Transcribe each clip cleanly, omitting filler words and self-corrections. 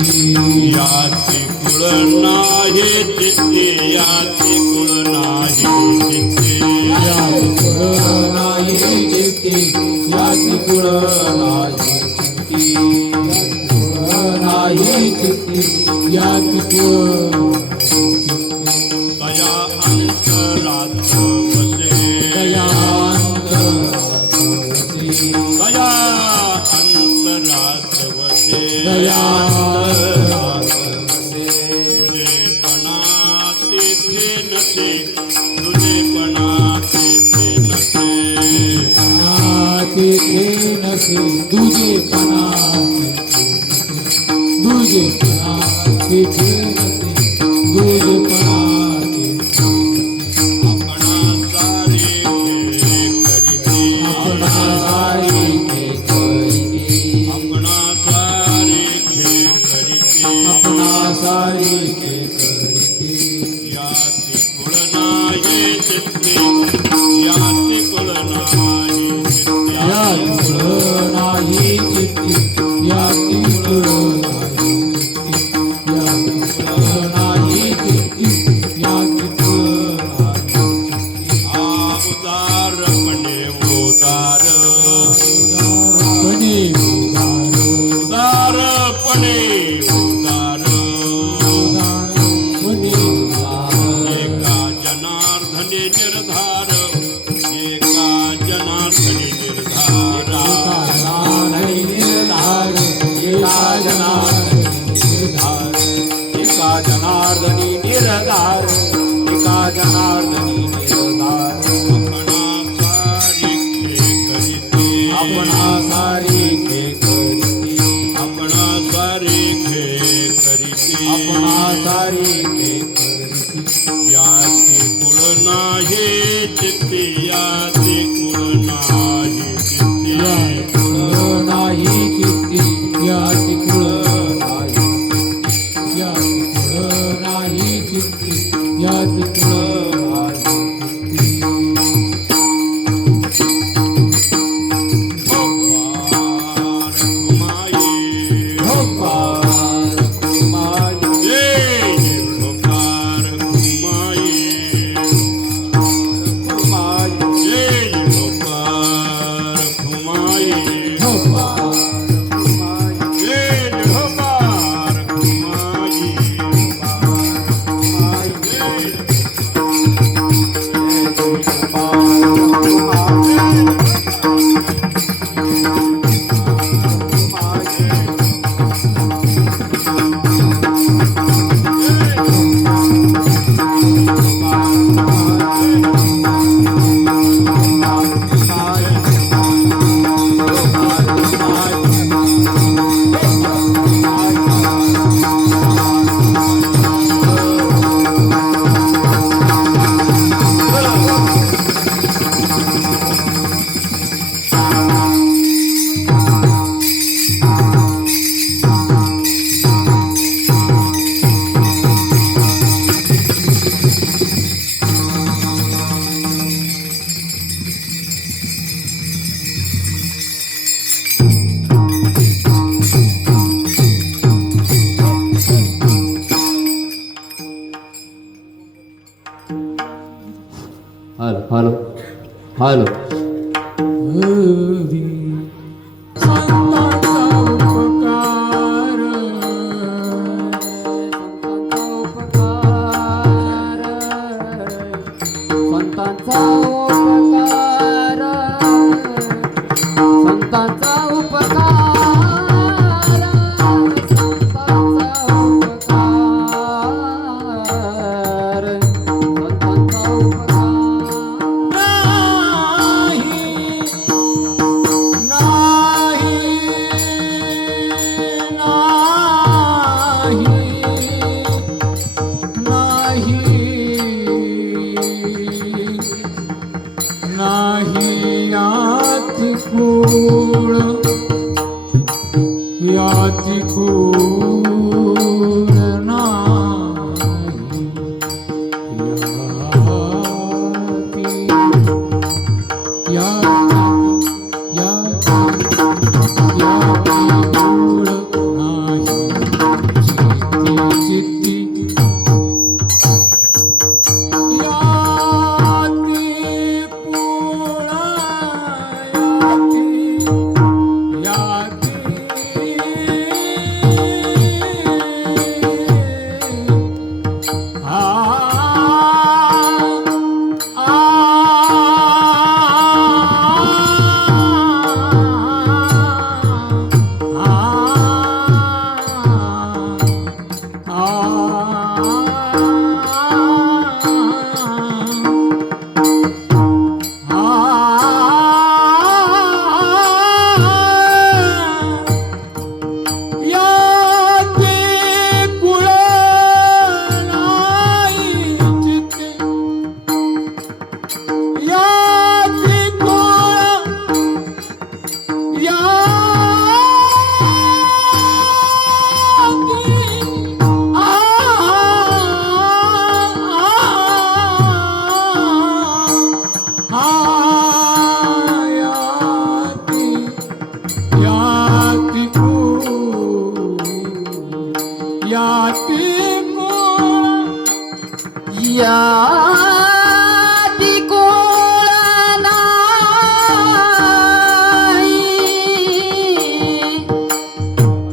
याची कुळ नाही जिथे याची कुळ नाही जिथे याची कुळ नाही जिथे याची कुळ नाही जिथे याची कुळ दया अंतरात वसे दया अंतरात वसे दया अंतरात वसे दया तुझे पणा तुझे पणा तुझे पणा अपना सारी करिते अपना सारी करिते अपना सारी करिते अपना सारी करिते याति कुळ नाही जिथे याति कुळ नाही याति कुळ नाही जिथे याति कुळ नाही जिथे याति कुळ उदारपणे उदार पणे उदारपणे उदार एका जनार्दने निर्धार एका जनार्दने निर्धार एका जनार्दनी निर्धार एका जनार्दनी निर्धार अपना सारी करिते अपना सारी करिते अपना सारी करिते याति कुळ नाही जिथे याति कुळ नाही जिथे नाही चित्ती याति कुळ नाही चित्ती याति कुळ Yeah. हॅलो हॅलो हरी संतांचा उपकार संतांचा उपकार संतांचा उपकार संतांचा उपकार संतांचा उपकार नाही याची खूळ नाही याती कोळ नाही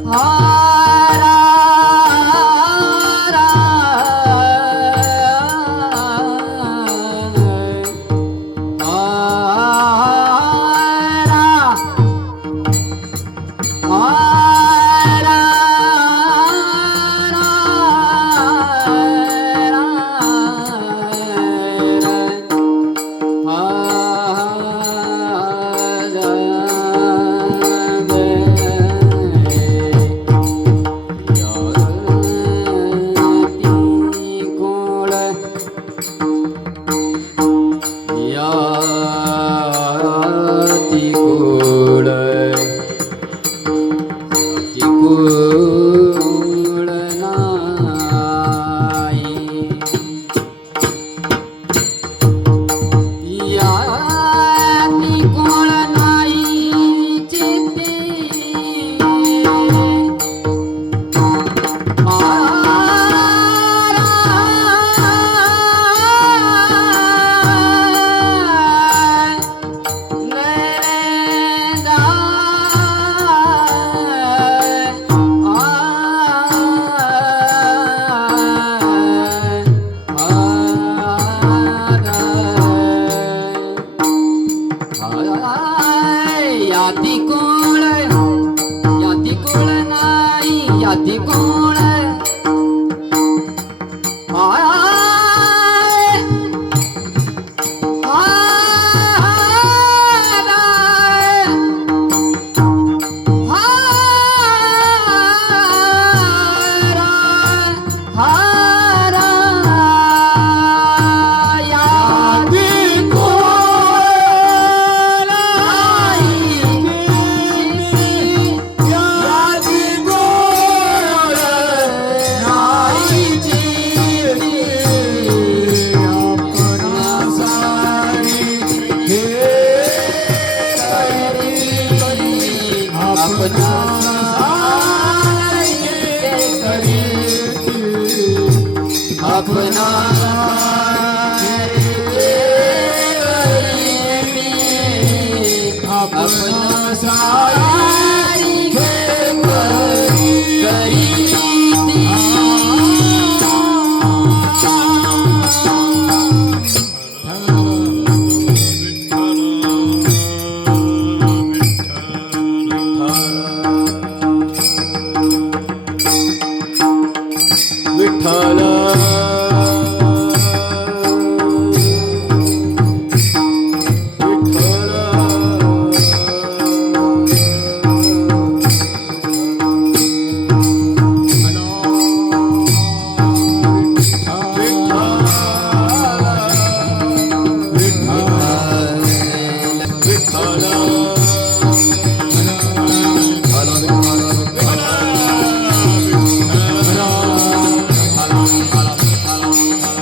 हारा याती कोण अपना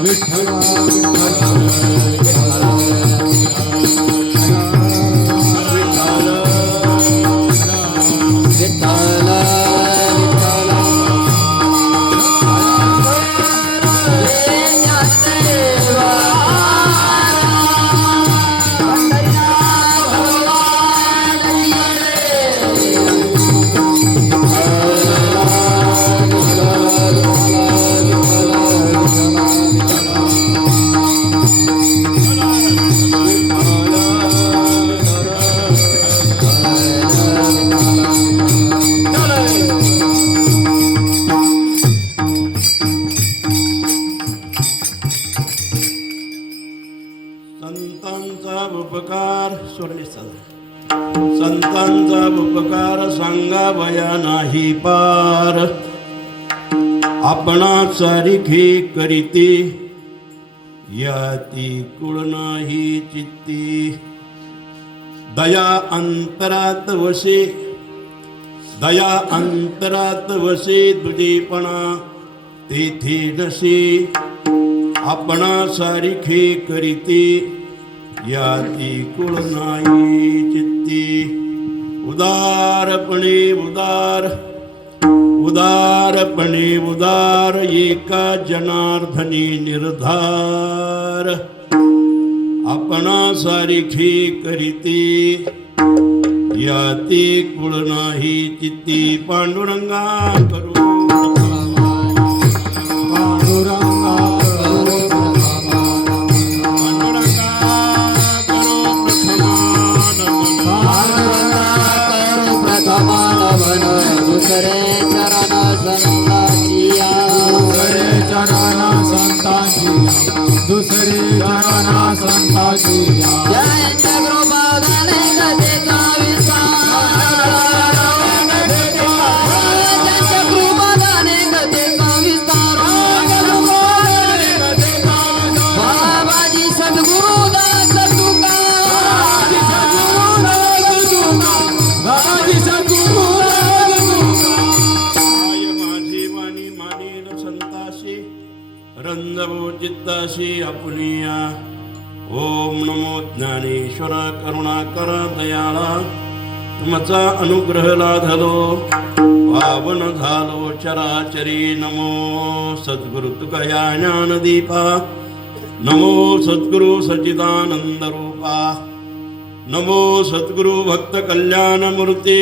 विठ्ठल विठ्ठल विठ्ठल संतांचा उपकार संतांचा उपकार सांगावया नाही पार. आपणा सारिखे करीते याती कुळ नाही चित्ती. दया अंतरात वसे दया अंतरात वसे दुजेपणा तेथे नसे. आपणा सारिखे करीते याती कुळ नाही चित्ती. उदारपणे उदारपणे उदार एका जनार्दनी निर्धार. आपणा सारिखे करीते याती कुळ नाही चित्ती. पांडुरंगा करू दुसरे चरण संतांचिया दुसरे चरणा संतांचिया जयंत कृपा गणेशतेचा विस्तार. जयंत कृपा गणेशतेचा विस्तार. बाबाजी सद्गुरु दास तुका रंजवो चित्ताशी आपुलिया. ओम नमो ज्ञानेश्वर करुणाकर दयाळा. तुमचा अनुग्रह लाधलो पावन झालो चराचरी. नमो सद्गुरु तुकया ज्ञानदीपा. नमो सद्गुरु सच्चिदानंद रूपा. नमो सद्गुरु भक्त कल्याणमूर्ती.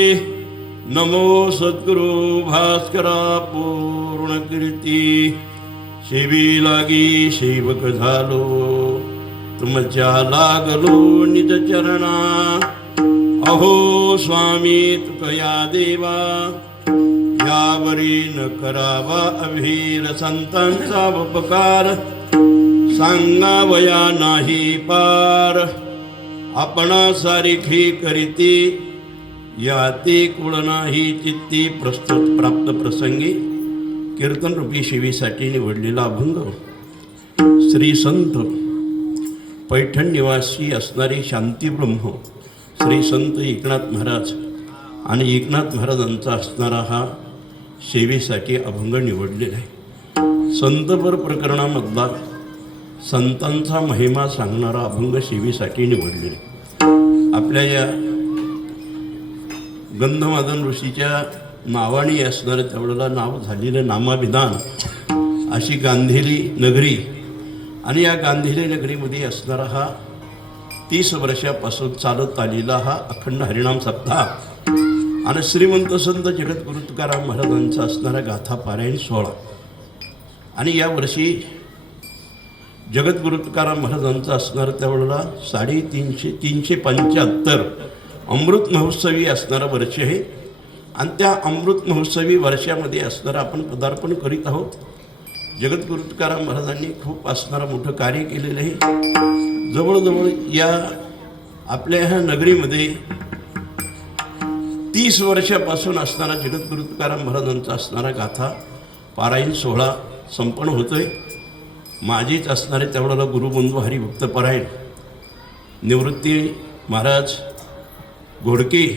नमो सद्गुरु भास्करा पूर्ण कीर्ती. सेवी लागी सेवक झालो तुमच्या लागलो निज चरणा. अहो स्वामी तुकया देवा यावरी न करावा अभीर. संतांचा उपकार सांगावया नाही पार. आपणा सारिखी करीती याती कुळ नाही चित्ती. प्रस्तुत प्राप्त प्रसंगी कीर्तन रूपी सेवेसाठी निवडलेला अभंग श्री संत पैठण निवासी असणारे शांतीब्रह्म श्री संत एकनाथ महाराज आणि एकनाथ महाराजांचा असणारा हा सेवेसाठी अभंग निवडलेला आहे. संतपर प्रकरणामधला संतांचा महिमा सांगणारा अभंग सेवेसाठी निवडलेला आहे. आपल्या या गंधमादन ऋषीच्या नावाने असणारं तेवढ्याला नाव झालेलं नामाभिधान अशी गांधीली नगरी. आणि या गांधीली नगरीमध्ये असणारा हा 30 वर्षापासून चालत आलेला हा अखंड हरिनाम सप्ताह आणि श्रीमंत संत जगद्गुरु तुकाराम महाराजांचा असणारा गाथा पारायण सोहळा. आणि यावर्षी जगद्गुरु तुकाराम महाराजांचा असणारा त्यावेळेला 375 अमृत महोत्सवी असणारं वर्ष आहे. आणि त्या अमृत महोत्सवी वर्षामध्ये असणारं आपण पदार्पण करीत आहोत. जगद्गुरु तुकाराम महाराजांनी खूप असणारं मोठं कार्य केलेलं आहे. जवळजवळ या आपल्या ह्या नगरीमध्ये 30 वर्षापासून असणारा जगद्गुरु तुकाराम महाराजांचा असणारा गाथा पारायण सोहळा संपन्न होतोय. माझीच असणारे तेवढ्याला गुरुबंधू हरिभक्त परायण निवृत्ती महाराज घोडके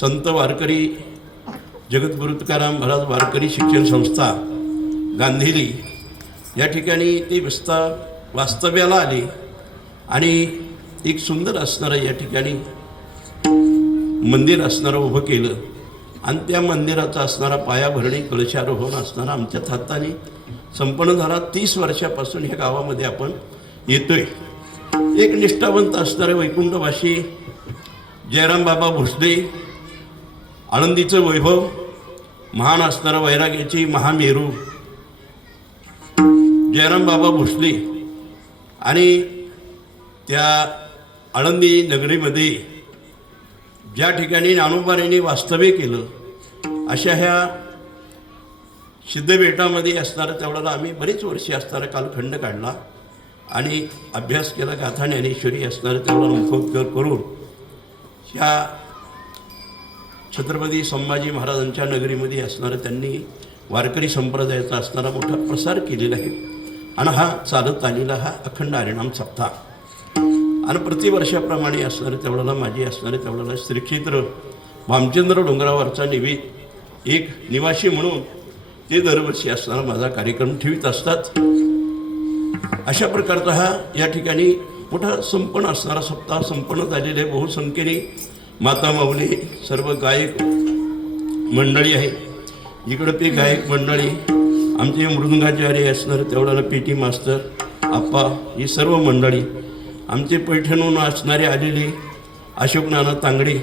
संत वारकरी जगद्गुरु तुकाराम महाराज वारकरी शिक्षण संस्था गांधीली या ठिकाणी ती वास्तव्याला आली आणि एक सुंदर असणारं या ठिकाणी मंदिर असणारं उभं केलं आणि त्या मंदिराचा असणारा पायाभरणी कलशारोहण असणारा आमच्याच हाताने संपन्न झाला. 30 वर्षापासून ह्या गावामध्ये आपण येतोय. एक निष्ठावंत असणारे वैकुंठवासी जयराम बाबा भोसले, आळंदीचं वैभव, महान असणारं वैराग्याची महामेरू जयराम बाबा भोसले आणि त्या आळंदी नगरीमध्ये ज्या ठिकाणी ज्ञानोबांनी वास्तव्य केलं अशा ह्या सिद्धबेटामध्ये असणारं तेवढ्याला आम्ही बरीच वर्षे असणारा कालखंड काढला आणि अभ्यास केला. गाथा ज्ञानेश्वरी असणारं तेवढा मुखोपचार करून ह्या छत्रपती संभाजी महाराजांच्या नगरीमध्ये असणारं त्यांनी वारकरी संप्रदायाचा असणारा मोठा प्रसार केलेला आहे आणि हा चालत आलेला हा अखंड हरिनाम सप्ताह आणि प्रतिवर्षाप्रमाणे असणारे तेवढ्याला माझी असणारे तेवढ्याला श्रीक्षेत्र भामचंद्र डोंगरावरचा एक निवासी म्हणून ते दरवर्षी असणारा माझा कार्यक्रम ठेवीत असतात. अशा प्रकारचा हा या ठिकाणी मोठा संपन्न असणारा सप्ताह संपन्न झालेले बहुसंख्येने माता माऊली सर्व गायक मंडळी आहे. इकडं ते गायक मंडळी आमचे मृदुंगाचार्य असणारे तेवढ्याला पेटी मास्तर आप्पा ही सर्व मंडळी आमचे पैठणहून असणारे आलेले अशोक नाना तांगडे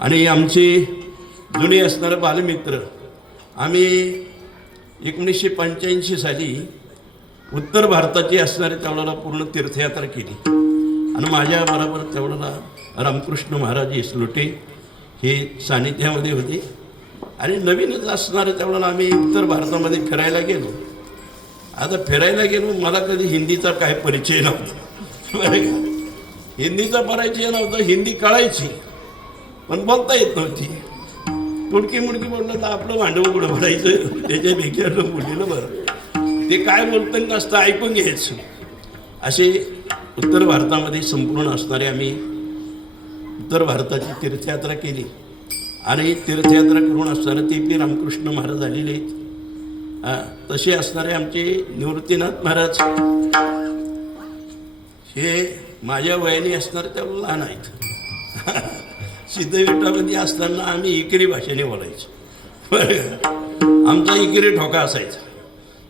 आणि आमचे जुने असणारे बालमित्र. आम्ही 1985 साली उत्तर भारताची असणारे तेवढ्याला पूर्ण तीर्थयात्रा केली आणि माझ्याबरोबर तेवढ्याला रामकृष्ण महाराज इसलोटे हे सानिध्यामध्ये होते आणि नवीनच असणारे तेवढ्याला आम्ही उत्तर भारतामध्ये फिरायला गेलो. आता फिरायला गेलो मला कधी हिंदीचा काय परिचय नव्हता. हिंदीचा परिचय नव्हता. हिंदी कळायची पण बोलता येत नव्हती. तुडकी मुडकी बोललं तर आपलं भांडवं कुठं भरायचं त्याच्यापेक्षा बोललेलं बरं. ते काय बोलतं नसतं ऐकून घ्यायचं. असे उत्तर भारतामध्ये संपूर्ण असणारे आम्ही उत्तर भारताची तीर्थयात्रा केली आणि तीर्थयात्रा करून असणारे ते बी रामकृष्ण महाराज आलेले आहेत. तसे असणारे आमचे निवृत्तीनाथ महाराज हे माझ्या वयाने असणारे त्या लहान आहेत. सिद्धविटामध्ये असताना आम्ही इकरी भाषेने बोलायचो. बरं आमचा इकरी ठोका असायचा.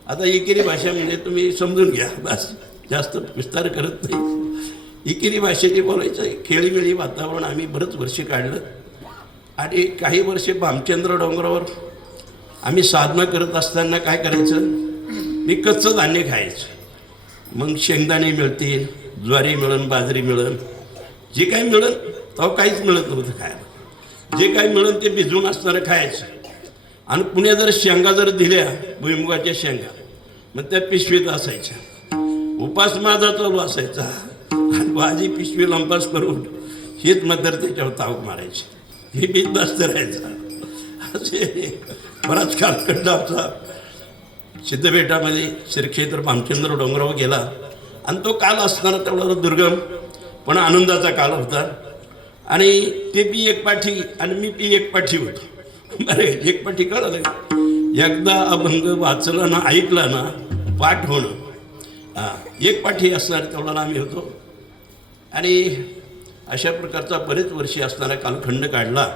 आता इकरी भाषा म्हणजे तुम्ही समजून घ्या बस, जास्त विस्तार करत नाही. इकरी भाषेने बोलायचं. खेळीमेळी वातावरण आम्ही बरंच वर्षे काढलं आणि काही वर्षे भामचंद्र डोंगरावर आम्ही साधना करत असताना काय करायचं, मी कच्चं धान्य खायचं. मग शेंगदाणे मिळतील, ज्वारी मिळन, बाजरी मिळन, जे काही मिळन तेव्हा काहीच मिळत नव्हतं खायला. जे काही मिळन ते भिजून असणारं खायचं. आणि पुण्या जर शेंगा जर दिल्या भुईमुगाच्या शेंगा मग त्या पिशवीत असायच्या. उपास माझा चालू असायचा आणि भाजी पिशवी लंपास करून हेच मात्र त्याच्यावर ताव मारायचे. हे बिनधास्त राहायचा. असे बराच कालखंड आमचा सिद्धबेटामध्ये श्रीक्षेत्र भामचंद्र डोंगरावर गेला आणि तो काल असणारा तेवढा दुर्गम पण आनंदाचा काल होता. आणि ते बी एक पाठी आणि मी बी एक पाठी होतो. बरे एक पाठी कळलं. एकदा अभंग वाचला ना ऐकला ना पाठ होणं एक पाठी असणार तेवढा आम्ही होतो. आणि अशा प्रकारचा बरेच वर्षी असणारा कालखंड काढला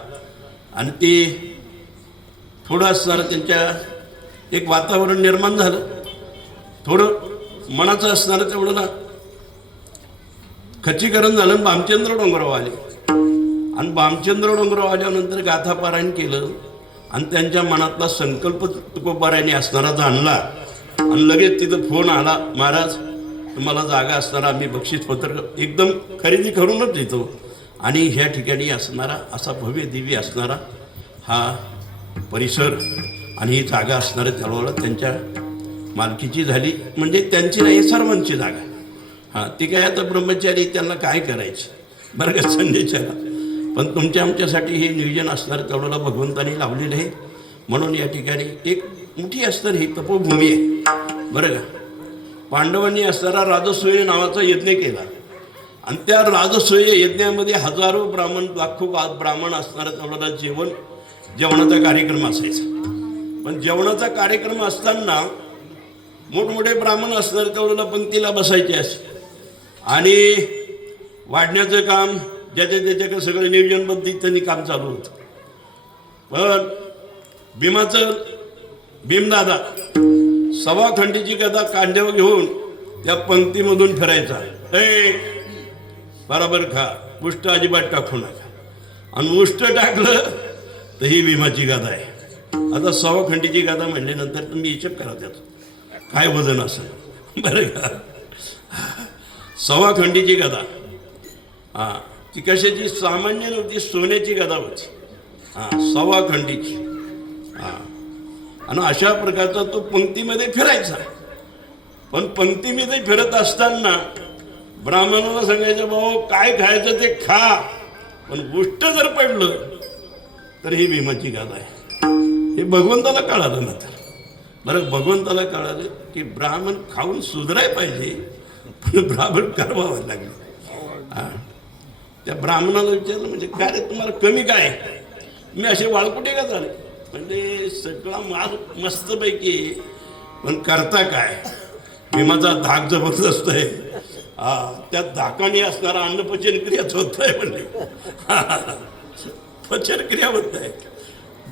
आणि ते थोडं असणारं त्यांच्या एक वातावरण निर्माण झालं. थोडं मनाचं असणारं तेवढं ना खच्चीकरण झालं. भामचंद्र डोंगरावर आले आणि भामचंद्र डोंगरावर आल्यानंतर गाथा पारायण केलं आणि त्यांच्या मनातला संकल्प तुकोबारायने असणारा जाणला आणि लगेच तिथं फोन आला, महाराज तुम्हाला जागा असणारा आम्ही बक्षीसपत्र एकदम खरेदी करूनच देतो आणि ह्या ठिकाणी असणारा असा भव्य दिव्य असणारा हा परिसर आणि ही जागा असणारं त्यावेळेला त्यांच्या मालकीची झाली. म्हणजे त्यांची नाही, सर्वांची जागा. ती काय आता ब्रह्मचारी त्यांना काय करायचं बरं का संध्याच्याला. पण तुमच्या आमच्यासाठी हे नियोजन असणारं तेवढ्याला भगवंतानी लावलेलं आहे. म्हणून या ठिकाणी एक मोठी असणारी ही तपोभूमी आहे बरं का. पांडवांनी असणारा राजसूय नावाचा यज्ञ केला आणि त्या राजसूय यज्ञामध्ये हजारो ब्राह्मण, लाखो ब्राह्मण असणारा तेवढ्याला जेवणाचा कार्यक्रम असायचा. पण जेवणाचा कार्यक्रम असताना मोठमोठे ब्राह्मण असणारे तेवढ्याला पंक्तीला बसायचे असे आणि वाढण्याचं काम ज्याच्याकडे सगळं नियोजनबद्ध त्यांनी काम चालू होतं. पण भीमदादा सवा खंडीची गदा कांद्यावर घेऊन त्या पंक्तीमधून फिरायचा. बरोबर खा, उष्ट अजिबात टाकू नका. आणि उष्ट टाकलं तर ही भीमाची गादा आहे. आता सवा खंडीची गादा म्हणल्यानंतर तुम्ही हिशेब करा त्याचं काय वजन असेल. बरं का, सवा खंडीची गदा हां ती कशाची सामान्य नव्हती, सोन्याची गदा होती. सवा खंडीची. आणि अशा प्रकारचा तो पंक्तीमध्ये फिरायचा. पण पंक्तीमध्ये फिरत असताना ब्राह्मणाला सांगायचं, भाऊ काय खायचं ते खा, पण उष्ट जर पडलं तर ही भीमाची गादा आहे. हे भगवंताला कळालं नंतर. बरं, भगवंताला कळालं की ब्राह्मण खाऊन सुधराय पाहिजे, पण ब्राह्मण करवावं लागलं. त्या ब्राह्मणाला विचारलं, म्हणजे काय रे तुम्हाला कमी काय, मी असे वाळकुटे का झाले. म्हणजे सगळा माल मस्तपैकी, पण करता काय, भीमाचा धाक जबरदस्त आहे. त्या धाकाने असणारा अन्नपचनक्रियाच होत आहे. म्हणले पचनक्रिया होत आहे,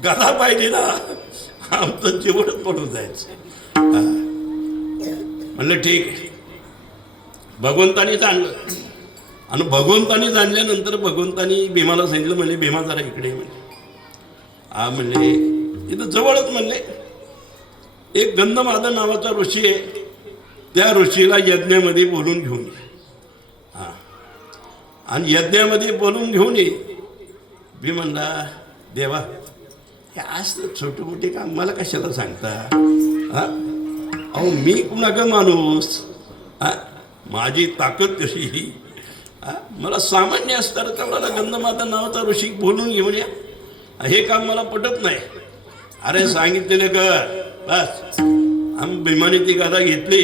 गदा पाहिजे ना, आमचं जेवणच पडून जायचं. म्हणलं ठीक आहे. भगवंतानी जाणलं आणि भगवंतानी जाणल्यानंतर भगवंतानी भीमाला सांगितलं, म्हणले भीमा जरा इकडे. म्हणले म्हणले इथं जवळच. म्हणले एक गंधमादन नावाचा ऋषी आहे, त्या ऋषीला यज्ञामध्ये बोलून घेऊन ये. आणि यज्ञामध्ये बोलून घेऊन ये. मी म्हणला, देवा हे असलं छोटे मोठे काम मला कशाला सांगता. अहो मी कुणाका माणूस, माझी ताकद कशी. मला सामान्य असताना तेवढा गंधमाता नावाचा ऋषी बोलून घेऊन या, हे काम मला पटत नाही. अरे सांगितलेले कर बस. आम्ही भीमाने ती गादा घेतली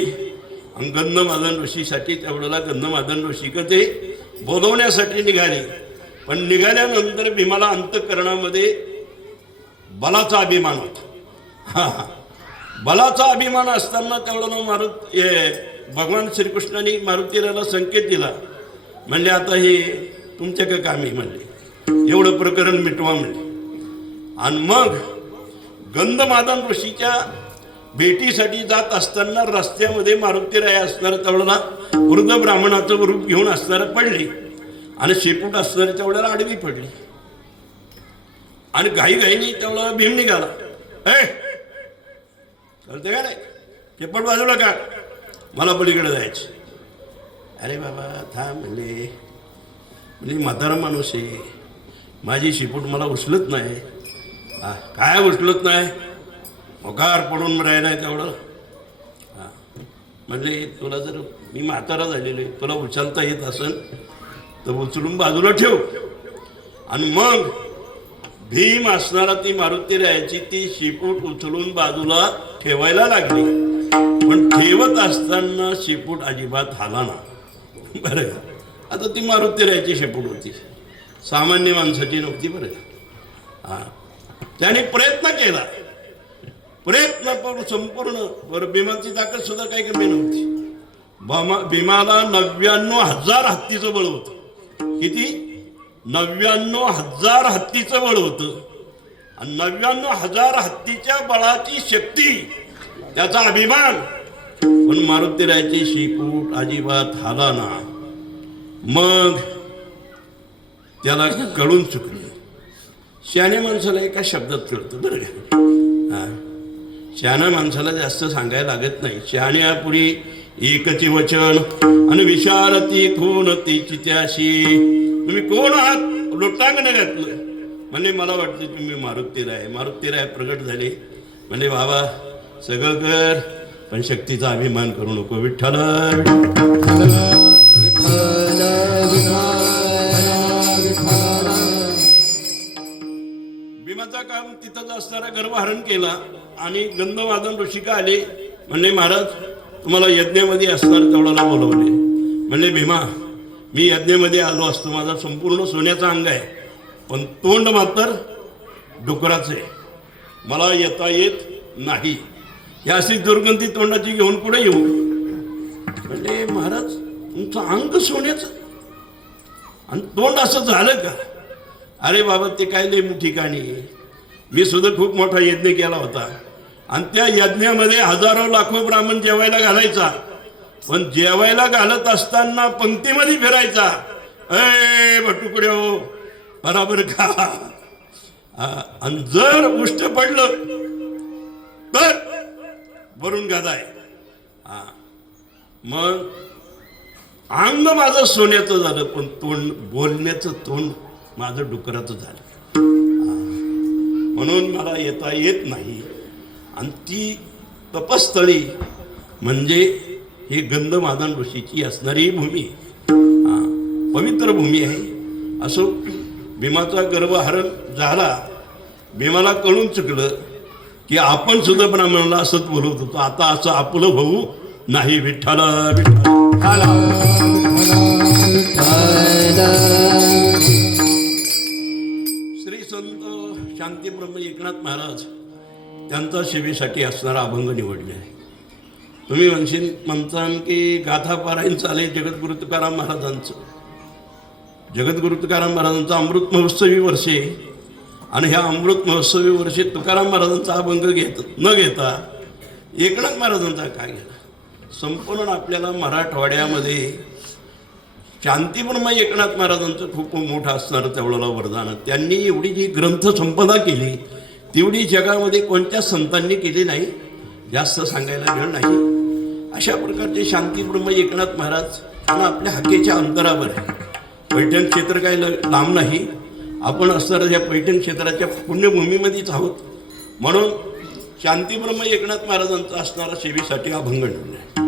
आणि गंधमादन ऋषीसाठी तेवढ्याला गंधमादन ऋषी का ते बोलवण्यासाठी निघाले. पण निघाल्यानंतर भीमाला अंतःकरणामध्ये बलाचा अभिमान होता. बलाचा अभिमान असताना तेवढा भगवान श्रीकृष्णाने मारुतीला संकेत दिला. म्हणले आता हे तुमच्या का कामी, म्हणले एवढं प्रकरण मिटवा म्हणले. आणि मग गंधमादन ऋषीच्या भेटीसाठी जात असताना रस्त्यामध्ये मारुतीराय असणारं तेवढ्याला वृद्ध ब्राह्मणाचं रूप घेऊन असणारं पडली आणि शेपूट असणारी तेवढ्याला आडवी पडली. आणि घाईघाईनी तेवढा भीम निघाला. कळते का नाही, शेपूट बाजूला का, मला पलीकडे जायचं. अरे बाबा थांब. म्हणजे म्हातारा माणूस आहे, माझी शेपूट मला उचलत नाही. काय उचलत नाही, मोकार पडून राहिला आहे तेवढं. म्हणले तुला जर मी म्हातारा झालेलो आहे, तुला उचलता येत असेल तर उचलून बाजूला ठेव. आणि मग भीम असणारा ती मारुती राहायची ती शेपूट उचलून बाजूला ठेवायला लागली. पण ठेवत असताना शेपूट अजिबात हाला ना. बरं का, आता ती मारुती राहायची शेपूट होती, सामान्य माणसाची नव्हती. बरं का, त्याने प्रयत्न केला, प्रयत्न करून संपूर्ण. बरं, भीमाची ताकद सुद्धा काही कमी नव्हती. भीमाला 99,000 हत्तीचं बळ होतं. किती? 99,000 हत्तीचं बळ होतं. आणि 99,000 हत्तीच्या बळाची शक्ती, त्याचा अभिमान. पण मारुतीरायाची शेपूट अजिबात हाला ना. मग त्याला कळून चुकलं. शहाण्या माणसाला एका शब्दात कळतं. बरं का, शहाण्या माणसाला जास्त सांगायला लागत नाही. शहाण्यापुरी एकची वचन आणि विशारती कोण तिची त्याशी. तुम्ही कोण आहात, लोटांगण घातलं. म्हणजे मला वाटतं तुम्ही मारुतीराय प्रगट झाले. म्हणजे बाबा सगळं कर, पण शक्तीचा अभिमान करू नको. विठ्ठल भीमाचा काम तिथंच असणारा गर्भहरण केला. आणि गंधमादन ऋषिका आले. म्हणले महाराज तुम्हाला यज्ञामध्ये असणार तेवढ्याला बोलवले. म्हणले भीमा मी यज्ञामध्ये आलो असतो, माझा संपूर्ण सोन्याचा अंग आहे, पण तोंड मात्र डुकराचं आहे, मला येता येत नाही. ही अशी दुर्गंधी तोंडाची घेऊन पुढे येऊ. म्हणजे महाराज तुमचं अंग सोन्याचं आणि तोंड असं झालं का? अरे बाबा ते काय लय मोठी ठिकाणी. मी सुद्धा खूप मोठा यज्ञ केला होता आणि त्या यज्ञामध्ये हजारो लाखो ब्राह्मण जेवायला घालायचा. पण जेवायला घालत असताना पंक्तीमध्ये फिरायचा. ए भटुकडे हो बराबर का? आणि जर उष्ट पडलं तर वरून गादाय. मग अंग माझं सोन्याचं झालं पण तोंड बोलण्याचं तोंड माझं डुकराचं झालं. म्हणून मला येता येत नाही. आणि ती तपस्थळी म्हणजे ही गंधमादन ऋषीची असणारी भूमी, पवित्र भूमी आहे. असो भीमाचा गर्भहरण झाला. भीमाला कळून चुकलं की आपण सुद्धा ब्राह्मणाला असंच बोलवत होतो. आता असं आपलं भाऊ नाही. विठ्ठल विठ्ठल. श्री संत शांतीब्रह्म एकनाथ महाराज त्यांचा सेवेसाठी असणारा अभंग निवडले आहे. तुम्ही म्हणताल की गाथा पारायण चाले जगद्गुरु तुकाराम महाराजांचं. जगद्गुरु तुकाराम महाराजांचा अमृत महोत्सवी वर्षे आणि ह्या अमृत महोत्सवी वर्षी तुकाराम महाराजांचा अभंग न घेता एकनाथ महाराजांचा काय गेला. संपूर्ण आपल्याला मराठवाड्यामध्ये शांतीब्रह्म एकनाथ महाराजांचं खूप मोठं असणारं तेवढं वरदान. त्यांनी एवढी जी ग्रंथ संपदा केली तेवढी जगामध्ये कोणत्या संतांनी केली नाही. जास्त सांगायला वेळ नाही. अशा प्रकारचे शांतीब्रह्म एकनाथ महाराज आणि आपल्या हाकेच्या अंतरावर आहे. पैठण क्षेत्र काही लांब नाही. आपण असणाऱ्या या पैठण क्षेत्राच्या पुण्यभूमीमध्येच आहोत. म्हणून शांतीब्रह्म एकनाथ महाराजांचा असणारा सेवेसाठी अभंग निवडला आहे.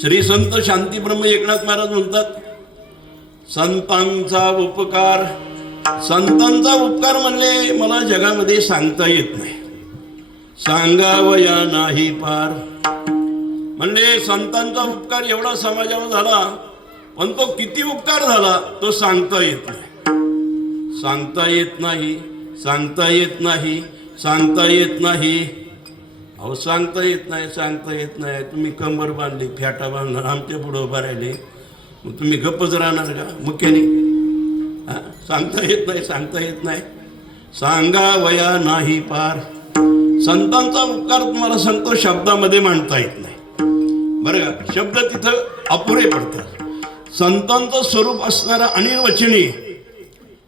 श्री संत शांतीब्रह्म एकनाथ महाराज म्हणतात, संतांचा उपकार. संतांचा उपकार म्हणले मला जगामध्ये सांगता येत नाही. सांगावया नाही पार. म्हणजे संतांचा उपकार एवढा समाजावर झाला पण तो किती उपकार झाला तो सांगता येत नाही. सांगता येत नाही. सांगता येत नाही. सांगता येत नाही. अहो सांगता येत नाही. सांगता येत नाही. तुम्ही कंबर बांधली, फॅटा बांधणार, आमच्या पुढं उभा राहिले, मग तुम्ही गप्पच राहणार का मुख्याने? सांगता येत नाही. सांगता येत नाही. सांगावया नाही पार. संतांचा उपकार तुम्हाला सांगतो शब्दामध्ये मांडता येत नाही. बरं का? शब्द तिथं अपुरे पडतात. संतांचं स्वरूप असणारं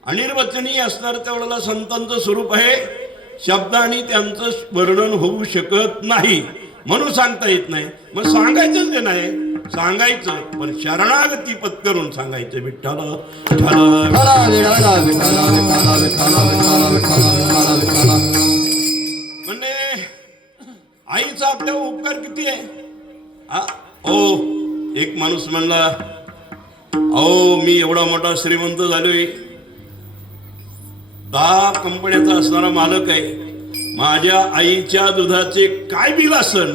अनिर्वचनीय असणारं तेवढ्याला संतांचं स्वरूप आहे. शब्दाने त्यांचं वर्णन होऊ शकत नाही. म्हणून सांगता येत नाही. मग सांगायचंच ते नाही. सांगायचं पण शरणागती पत्करून सांगायचं. विठ्ठल म्हणजे आईचा आपल्या उपकार किती आहे. ओ एक माणूस म्हणला, अहो मी एवढा मोठा श्रीमंत झालोय, 10 कंपन्याचा असणारा मालक आहे. माझ्या आईच्या दुधाचे काय बिल असेल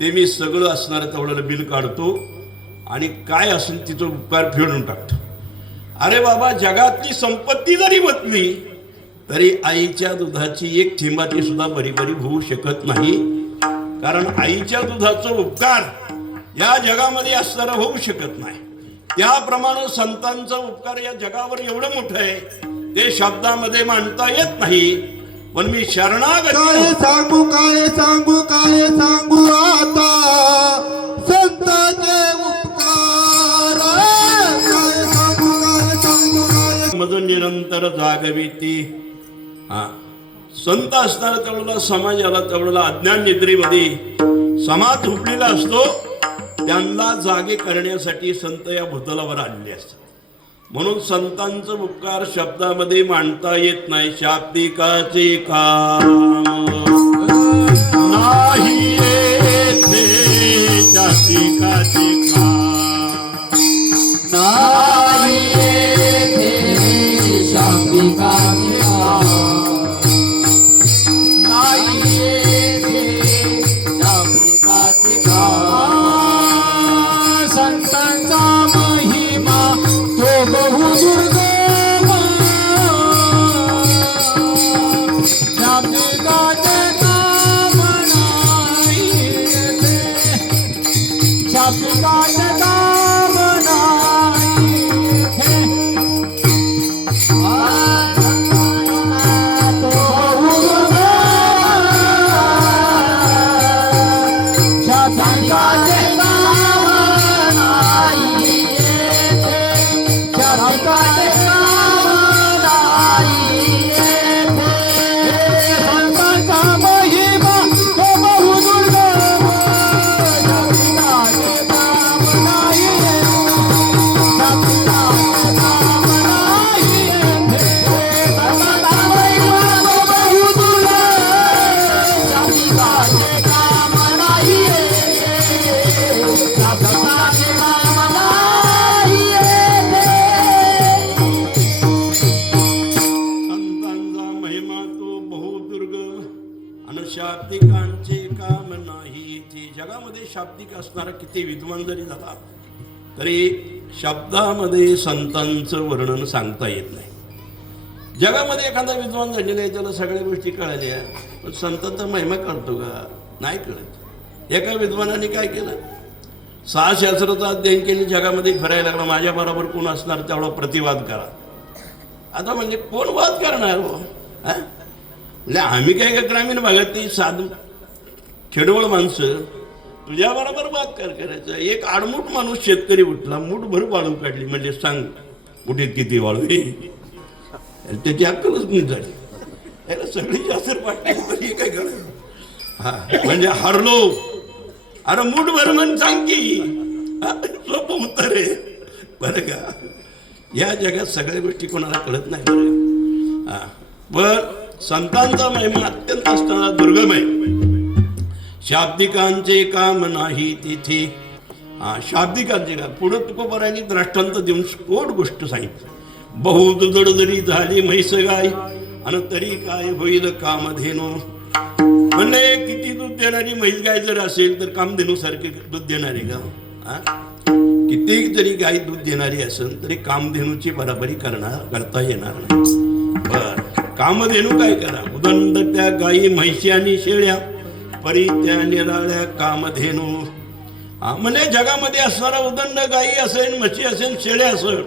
ते मी सगळं असणारं तेवढं बिल काढतो आणि काय असेल तिचं उपकार फेडून टाकतो. अरे बाबा जगातली संपत्ती जरी बदली तरी आईच्या दुधाची एक थेंबाची सुद्धा बरी होऊ शकत नाही. कारण आईच्या दुधाचा उपकार या जगामध्ये असणारा होऊ शकत नाही. त्याप्रमाणे संतांचा उपकार या जगावर एवढं मोठं आहे ते शब्दामध्ये मांडता येत नाही. पण मी शरणागती काय सांगू आता संतांचे उपकार. काय सांगू मज निरंतर जागविती. संत असताना तेवढा समाजाला तेवढा अज्ञान निद्रेमध्ये समाज झोपलेला असतो. त्यांना जागे करण्यासाठी संत या भूतलावर आलेले असतात. म्हणून संतांचा उपकार शब्दामध्ये मांडता येत नाही. शाब्दिकाचे काम नाही येथे. शाब्दिकाचे काम नाही येथे. शाब्दिकाचे काम नाही येथे. शाब्दिकाचे काम. संतांचा महिमा तो बहु दुर्गम. शाब्दिकाचे काम शाब्दिकाचे काम नाही शाब्दिकाचे संतांचा महिमा तो बहुदुर्गम आणि शाब्दिकांचे काम नाही. ती जगामध्ये शाब्दिक असणारा किती विद्वान जरी झाला तरी शब्दामध्ये संतांचं वर्णन सांगता येत नाही. जगामध्ये एखादा विद्वान झालेला आहे त्याला सगळ्या गोष्टी कळाल्या पण संतांचा महिमा कळतो का? नाही कळत. एका विद्वानाने काय केलं 6 शास्त्राचं अध्ययन केले जगामध्ये फिरायला लागला. माझ्या बरोबर कोण असणार तेवढा प्रतिवाद करा. आता म्हणजे कोण वाद करणार हो? म्हणजे आम्ही काय का ग्रामीण भागातली साध खेडवळ माणसं तुझ्याबरोबर वाद करायचं. एक आडमुठ माणूस शेतकरी उठला मूठभर वाळू काढली म्हणजे सांग मुठीत किती वाळू आहे त्याची अक्कलच नाही झाली. याला सगळी जास्त पाठली काय कळलं. हा म्हणजे हरलो अरे मूठभर म्हण सांग की सोपं उत्तर आहे बरं का. या जगात सगळ्या गोष्टी कोणाला कळत नाही बरं. हा बर संतांचा महिमा अत्यंत असताना दुर्गम आहे. शाब्दिकांचे काम नाही तिथे. हा शाब्दिकांचे काम पुढं तुकोबारायांनी दृष्टांत देऊन स्फोट गोष्ट सांगितलं. बहुत जड जरी झाली म्हैस गाय आणि तरी काय होईल कामधेनू. म्हणले किती दूध देणारी म्हैस गाय जर असेल तर कामधेनू सारखे दूध देणारे का? किती जरी गाय दूध देणारी असेल तरी कामधेनूची बराबरी करता येणार नाही. बर कामधेनू काय करा उदंड त्या गायी म्हैशी आणि शेळ्या परी त्या निराळ्या कामधेनू. म्हणजे जगामध्ये असणारा उदंड गायी असेल म्हशी असेल शेळ्या असेल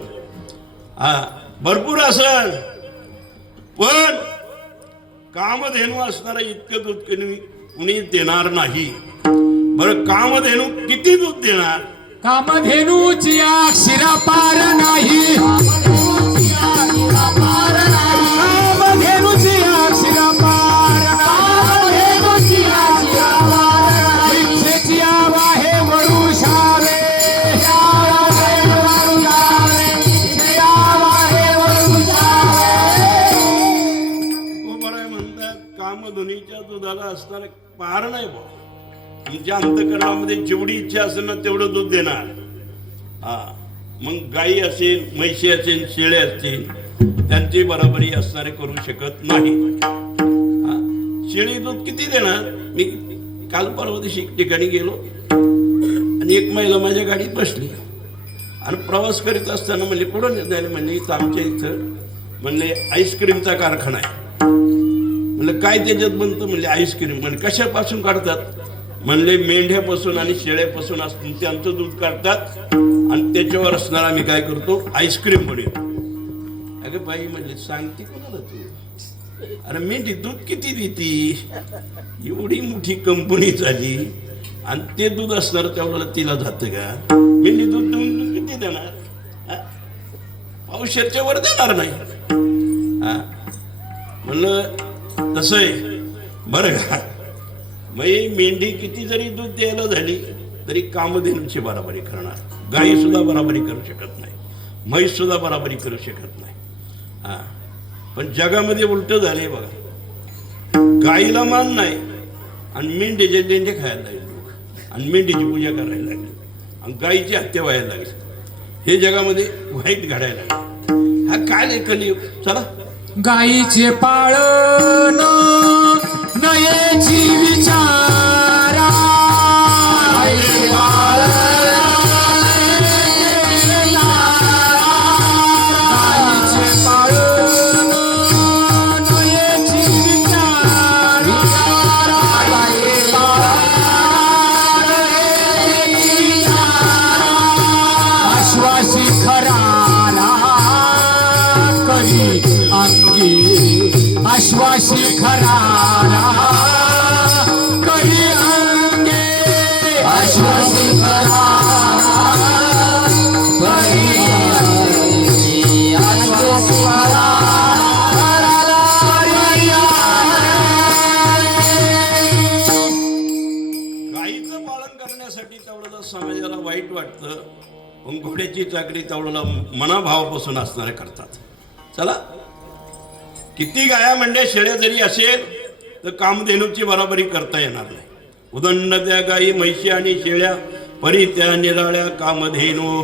भरपूर असेल पण कामधेनू असणारा इतकं दूध कुणी देणार नाही. बरं कामधेनू किती दूध देणार? कामधेनूची अक्षरापार नाही कामधेनूची अक्षरापार इच्छेची आहे वरुषावे म्हणतात कामधुनीच्या दुधाला असणार पार नाही बा. तुमच्या अंतकरणामध्ये जेवढी इच्छा असेल ना तेवढं दूध देणार. हा मग गायी असेल म्हैशी असेल शेळे असतील त्यांची बराबरी असणारे करू शकत नाही. शेळी दूध किती देणार? मी काल परवा दिवशी एक ठिकाणी गेलो आणि एक महिला माझ्या गाडीत बसली आणि प्रवास करीत असताना म्हणले कुठं जायला? म्हणले इथं आमच्या इथं म्हणले आईस्क्रीमचा कारखाना आहे. म्हणलं काय त्याच्यात बनतं? म्हणले आईस्क्रीम. म्हणजे कशापासून काढतात? म्हणले मेंढ्यापासून आणि शेळ्यापासून असतील त्यांचं दूध काढतात आणि त्याच्यावर असणार आम्ही काय करतो आईस्क्रीम बनवतो. अगं बाई म्हणले सांगते कोणाला तू? अरे मेंढी दूध किती देती? एवढी मोठी कंपनी झाली आणि ते दूध असणार तेवढं तिला जातं का? मेंढी दूध देऊन किती देणार? पावशेरच्या वर देणार नाही. म्हणलं तसं आहे बरं का. मग मेंढी किती जरी दूध द्यायला झाली तरी कामधेनूची बराबरी करणार. गाई सुद्धा बराबरी करू शकत नाही. म्हैस सुद्धा बराबरी करू शकत नाही. पण जगामध्ये उलट झाले बघा. गाईला मान नाही आणि मेंढीचे लेंडे खायला लागले लोक आणि मेंढीची पूजा करायला लागली आणि गाईची हत्या व्हायला लागली. हे जगामध्ये वाईट घडायला लागले. हा काय कलियुग. चला गाईचे पाळण नयेची विचारा गाईचे पाळण नयेची विचारा करण्यासाठी तेवढं समाजाला वाईट वाटतं, पण घोड्याची चाकरी तेवढं मनाभावापासून असणाऱ्या करतात. चला, किती गाया म्हणजे शेळ्या जरी असेल तर कामधेनूची बराबरी करता येणार नाही. उदंड त्या गायी म्हैशी आणि शेळ्या, परी त्या निराळ्या कामधेनू.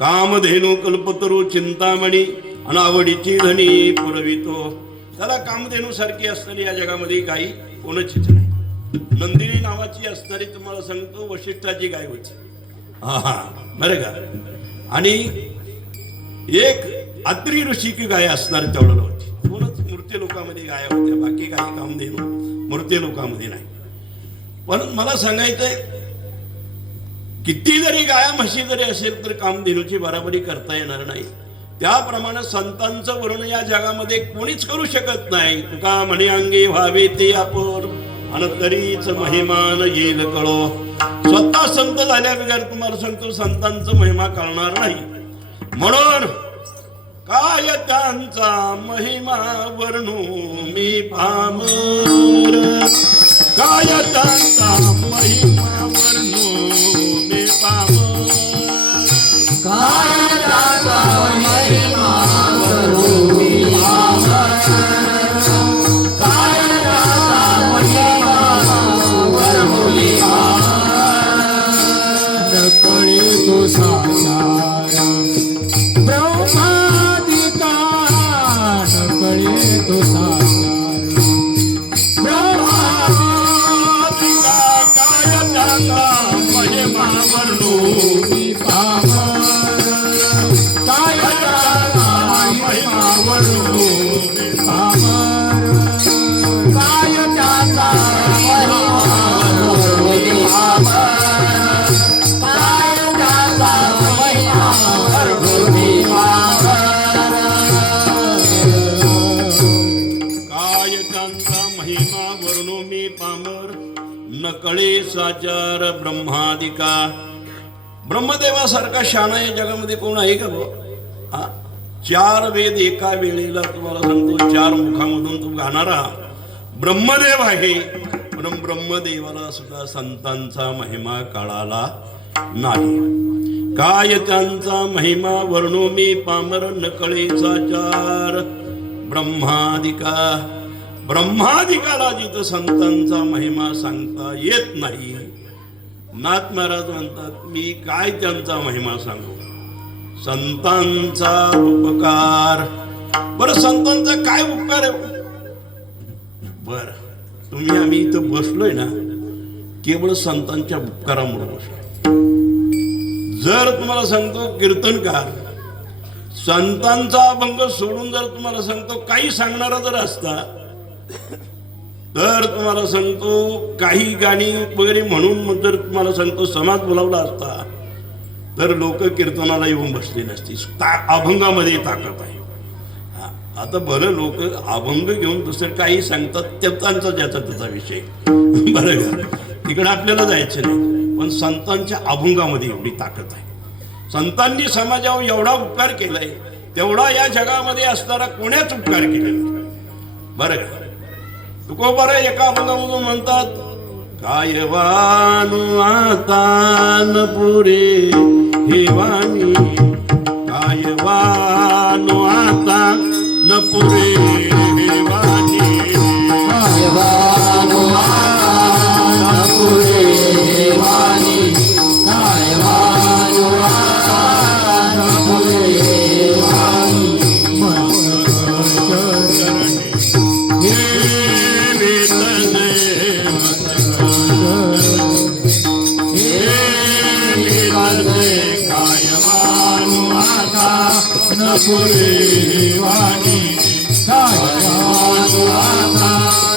कामधेनू कल्पतरू चिंतामणी, अनावडीची धनी पुरवितो. त्याला कामधेनू सारखी असणारी या जगामध्ये गायी कोणाचीच नाही. नंदिनी नावाची असणारी तुम्हाला सांगतो वशिष्ठाची गाय होती. हा, बरं का. आणि एक अत्री ऋषी की गाय असणार तेवढं होती. दोनच मूर्ती लोकांमध्ये गाया होत्या, बाकी काही कामधेनू मूर्ती लोकांमध्ये नाही. पण मला सांगायचंय, किती जरी गाया म्हशी जरी असेल तर कामधेनूची बराबरी करता येणार नाही. त्याप्रमाणे संतांचं वर्णन या जगामध्ये कोणीच करू शकत नाही. तुका म्हणे अंगे व्हावे ते अपर, आणि तरीच महिमान येईल कळो. स्वतः संत झाल्या बिगर तुम्हाला सांगतो संतांचं महिमा कळणार नाही. म्हणून काय त्यांचा महिमा वर्णू मी पामर, काय त्यांचा महिमा वर्णू मी पामर, काय त्याचा महिमा वर्णू मी पामर, काय त्याचा महिमा वर्णू मी पामर. नकळे तो साचार ब्रह्मादिका, नकळे तो साचार ब्रह्मादिका. काय त्यांचा महिमा वर्णू मी पामर, काय त्याचा महिमा वर्णू मी पामर, काय त्याचा महिमा वर्णू मी पामर, काय त्याचा महिमा वर्णू मी पामर. काय त्यांचा महिमा वर्णू मी पामर, नकळे साचार ब्रह्मादिका. ब्रह्मदेवासारखा शाणा या जगामध्ये कोण आहे का बो? हा, 4 वेद एका वेळेला तुम्हाला सांगतो 4 मुखामधून तो गाणारा ब्रह्मदेव आहे. पण ब्रह्मदेवाला सुद्धा संतांचा महिमा कळाला नाही. काय त्यांचा महिमा वर्णू मी पामर, नकळे साचार ब्रह्मादिका. ब्रह्मादिकाला जिथं संतांचा महिमा सांगता येत नाही. नाथ महाराज म्हणतात, मी काय त्यांचा महिमा सांगू. संतांचा उपकार. बरं, संतांचा काय उपकार आहे? बर, तुम्ही आम्ही इथं बसलोय ना, केवळ संतांच्या उपकारामुळे बसलो. जर तुम्हाला सांगतो कीर्तनकार संतांचा अभंग सोडून जर तुम्हाला सांगतो काही सांगणारा जर असता, तर तुम्हाला सांगतो काही गाणी वगैरे म्हणून जर तुम्हाला सांगतो समाज बोलावला असता, तर लोक कीर्तनाला येऊन बसले नसती. अभंगामध्ये ताकद आहे. आता बरं, लोक अभंग घेऊन दुसरं काही सांगतात, त्यांचा ज्याचा त्याचा विषय, बरं का, तिकडे आपल्याला जायचं नाही. पण संतांच्या अभंगामध्ये एवढी ताकद आहे. संतांनी समाजावर एवढा उपकार केलाय, तेवढा या जगामध्ये असणारा कोण्याच उपकार केलेला, बरं का. तुकोबा एका अभंगामधून म्हणतात, कायवानु आतान पुरे हेवानी, कायवानु आता न पुरे हेवानी, कायवानु आता न पुरे हेवानी, कायवानु आता न पुरे हेवानी. पुरे वाणी, कायवानु आता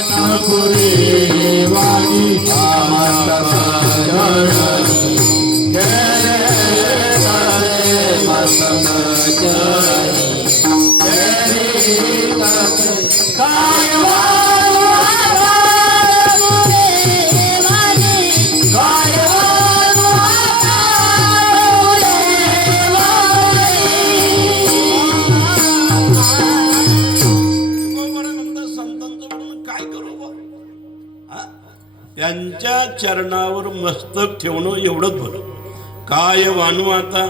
न पुरे वाणी. त्यांच्या चरणावर मस्तक ठेवणं एवढंच बरं. काय वाणू आता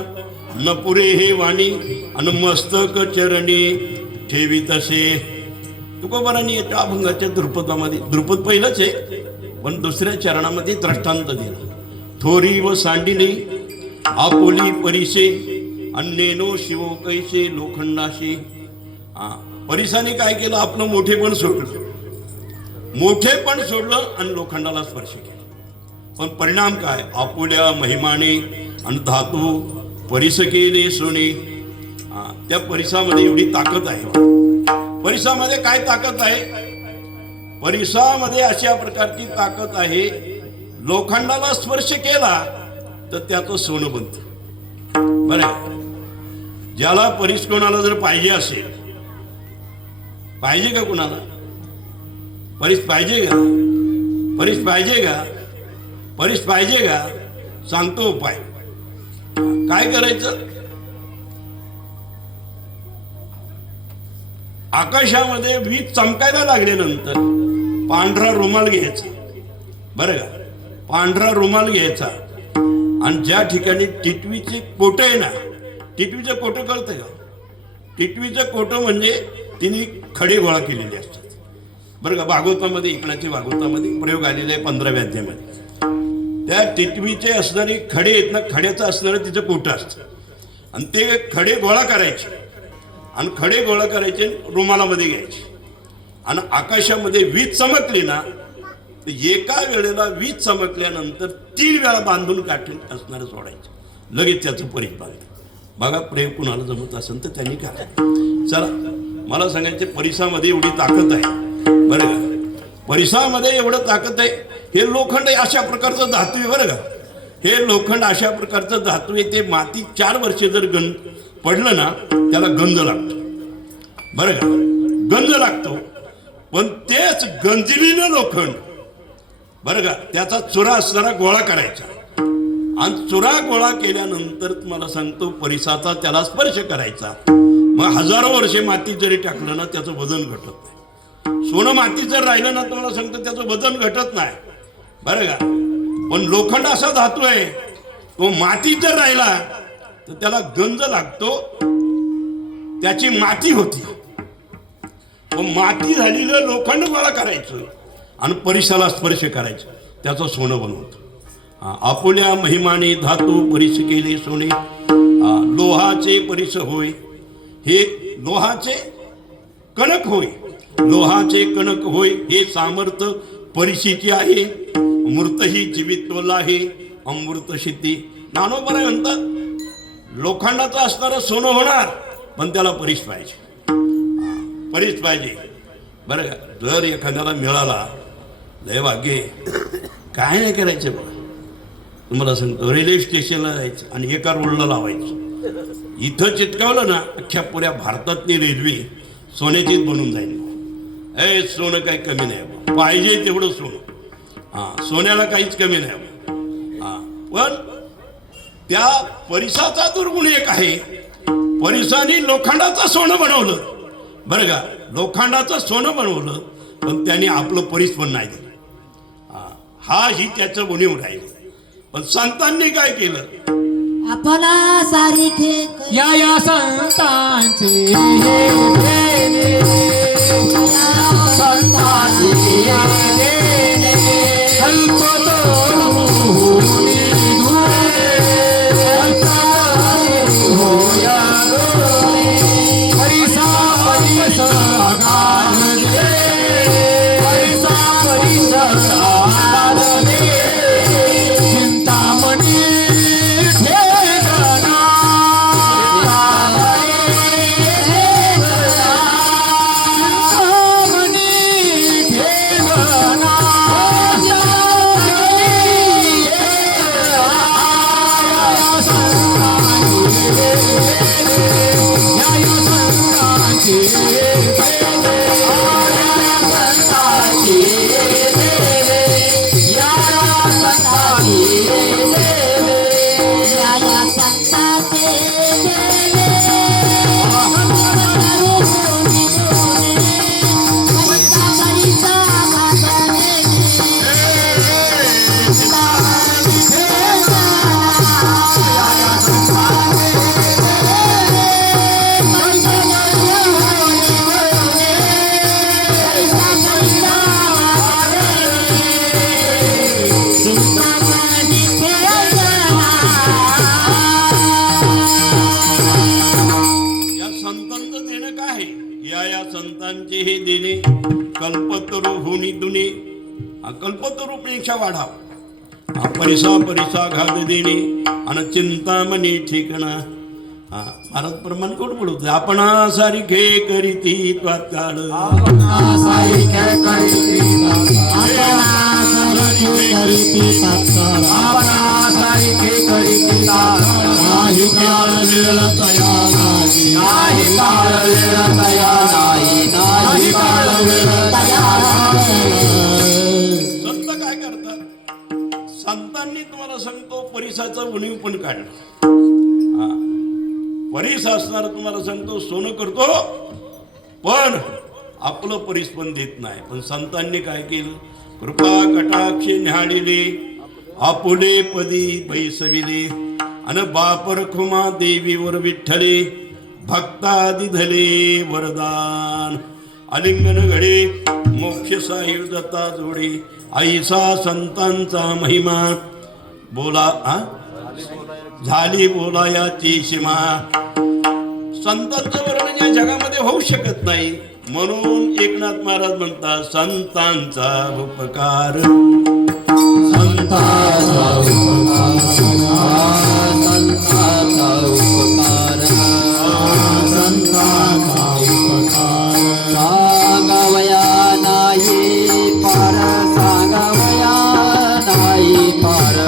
न पुरे हे वाणी आणि मस्तक चरणी ठेवी तसे. तुकोबारांनी येत्या अभंगाच्या द्रुपदामध्ये, द्रुपद पहिलंच आहे पण दुसऱ्या चरणामध्ये दृष्टांत दिला. थोरी व सांडिली आपोली परिसे अन्नेनो शिवो कैसे लोखंडाशी. परिसाने काय केलं, आपलं मोठेपण सोडलं, मोठेपण सोडलं आणि लोखंडाला स्पर्श केला. पण परिणाम काय, आपुल्या महिमाने आणि धातू परिस केले सोने. त्या परिसामध्ये एवढी ताकद आहे. परिसामध्ये काय ताकद आहे, परिसामध्ये अशा प्रकारची ताकद आहे, लोखंडाला स्पर्श केला तर त्याचं सोनं बनतं. बरं, ज्याला परिस कोणाला जर पाहिजे असेल, पाहिजे का कुणाला परिस पाहिजे का, परिस पाहिजे का, परिस पाहिजे का, सांगतो उपाय. काय करायचं, आकाशामध्ये वीज चमकायला लागल्यानंतर पांढरा रुमाल घ्यायचा. बरं का, पांढरा रुमाल घ्यायचा आणि ज्या ठिकाणी टिटवीचे कोटं आहे ना, टिटवीचं कोटं कळतं का, टिटवीचं कोटं म्हणजे तिने खडे गोळा केलेले असतात. बरं का, भागवतामध्ये, इकणाच्या भागवतामध्ये प्रयोग आलेले आहे 15व्या अध्यायामध्ये. त्या टिटवीचे असणारे खडे आहेत ना, खड्याचं असणारं तिचं कोटं असतं आणि ते खडे गोळा करायचे आणि खडे गोळा करायचे रुमालामध्ये घ्यायचे आणि आकाशामध्ये वीज चमकली ना, तर एका वेळेला वीज चमकल्यानंतर 3 वेळा बांधून काठीण असणारं सोडायचं, लगेच त्याचं परिस बांधलं. बघा, प्रेम कुणाला जमत असेल तर त्यांनी करा. चला, मला सांगायचे परिसामध्ये एवढी ताकद आहे. बरं का, परिसामध्ये एवढं ताकद आहे. हे लोखंड अशा प्रकारचं धातू आहे. बरं का, हे लोखंड अशा प्रकारचं धातू आहे, ते माती 4 वर्षे जर पडलं ना त्याला गंज लागतो. बरं का, गंज लागतो. पण तेच गंजलेलं लोखंड, बरं का, त्याचा चुरा असणारा गोळा करायचा आणि चुरा गोळा केल्यानंतर तुम्हाला सांगतो परिसाचा त्याला स्पर्श करायचा. मग हजारो वर्षे मातीत जरी टाकलं ना त्याचं वजन घटत नाही. सोनं मातीत जर राहिलं ना, तुम्हाला सांगतो त्याचं वजन घटत नाही. बरं का, पण लोखंड असा धातू आहे, तो मातीत जर राहिला तर त्याला गंज लागतो, त्याची माती होती. माती झालेलं लोखंड गोळा करायचं आणि परिसाला स्पर्श करायचं, त्याचं सोनं बनवतं. आपुल्या महिमाने धातू परिस केले सोने. लोहाचे परिस होय, हे लोहाचे कणक होय, लोहाचे कणक होय, हे सामर्थ्य परिशीची आहे. मूर्त ही जीवित्वला आहे अमृत सिद्धी. ज्ञानोबा म्हणतात लोखंडाचं असणारं सोनं होणार, पण त्याला परिस पाहिजे, परिस पाहिजे. बरं का, जर एखाद्याला मिळाला लय भाग्य, काय नाही करायचं बघा. तुम्हाला सांगतो, रेल्वे स्टेशनला जायचं आणि एका रोडला लावायचं. इथं चिटकावलं ना, अख्ख्या पुऱ्या भारतातली रेल्वे सोन्याचीच बनून जाईल. सोनं काही कमी नाही, पाहिजे तेवढं सोनं. सोन्याला काहीच कमी नाही. पण त्या परिसाचा दुर्गुण एक आहे, परिसाने लोखंडाचं सोनं बनवलं. बरं का, लोखंडाचं सोनं बनवलं, पण त्यांनी आपलं परिस पण नाही दिलं. हा ही त्याचं उणीव राहील. पण संतांनी काय केलं, आपला सारिखे या संतांचे कल्पतरूपेक्षा वाढाव परिसा परिसा घात देणे आणि चिंतामणी ठिकणा. महाराज प्रमाण कोण बोलवते आपणा सारखे करीती त्वात्काळ संत काय करतात. संतांनी तुम्हाला सांगतो परिसाचा उणीव पण काढला. परीस असणार तुम्हाला सांगतो सोनं करतो पण आपलं परीस पण देत नाही. पण संतांनी काय केलं. कृपा कटाक्ष न्याडिले आपुले पदी बैसविले अन बापर खुमा देवीवर विठ्ठले भक्तादि धले वरदान. अलिंगन घडे मोक्ष सायुधता जोडे आईसा संतांचा महिमा बोला झाली बोलायाची सीमा. संतांचं वर्णन या जगामध्ये होऊ शकत नाही. म्हणून एकनाथ महाराज म्हणतात संतांचा उपकार संतांचा उपकार सांगावया नाही पार सांगावया नाही पार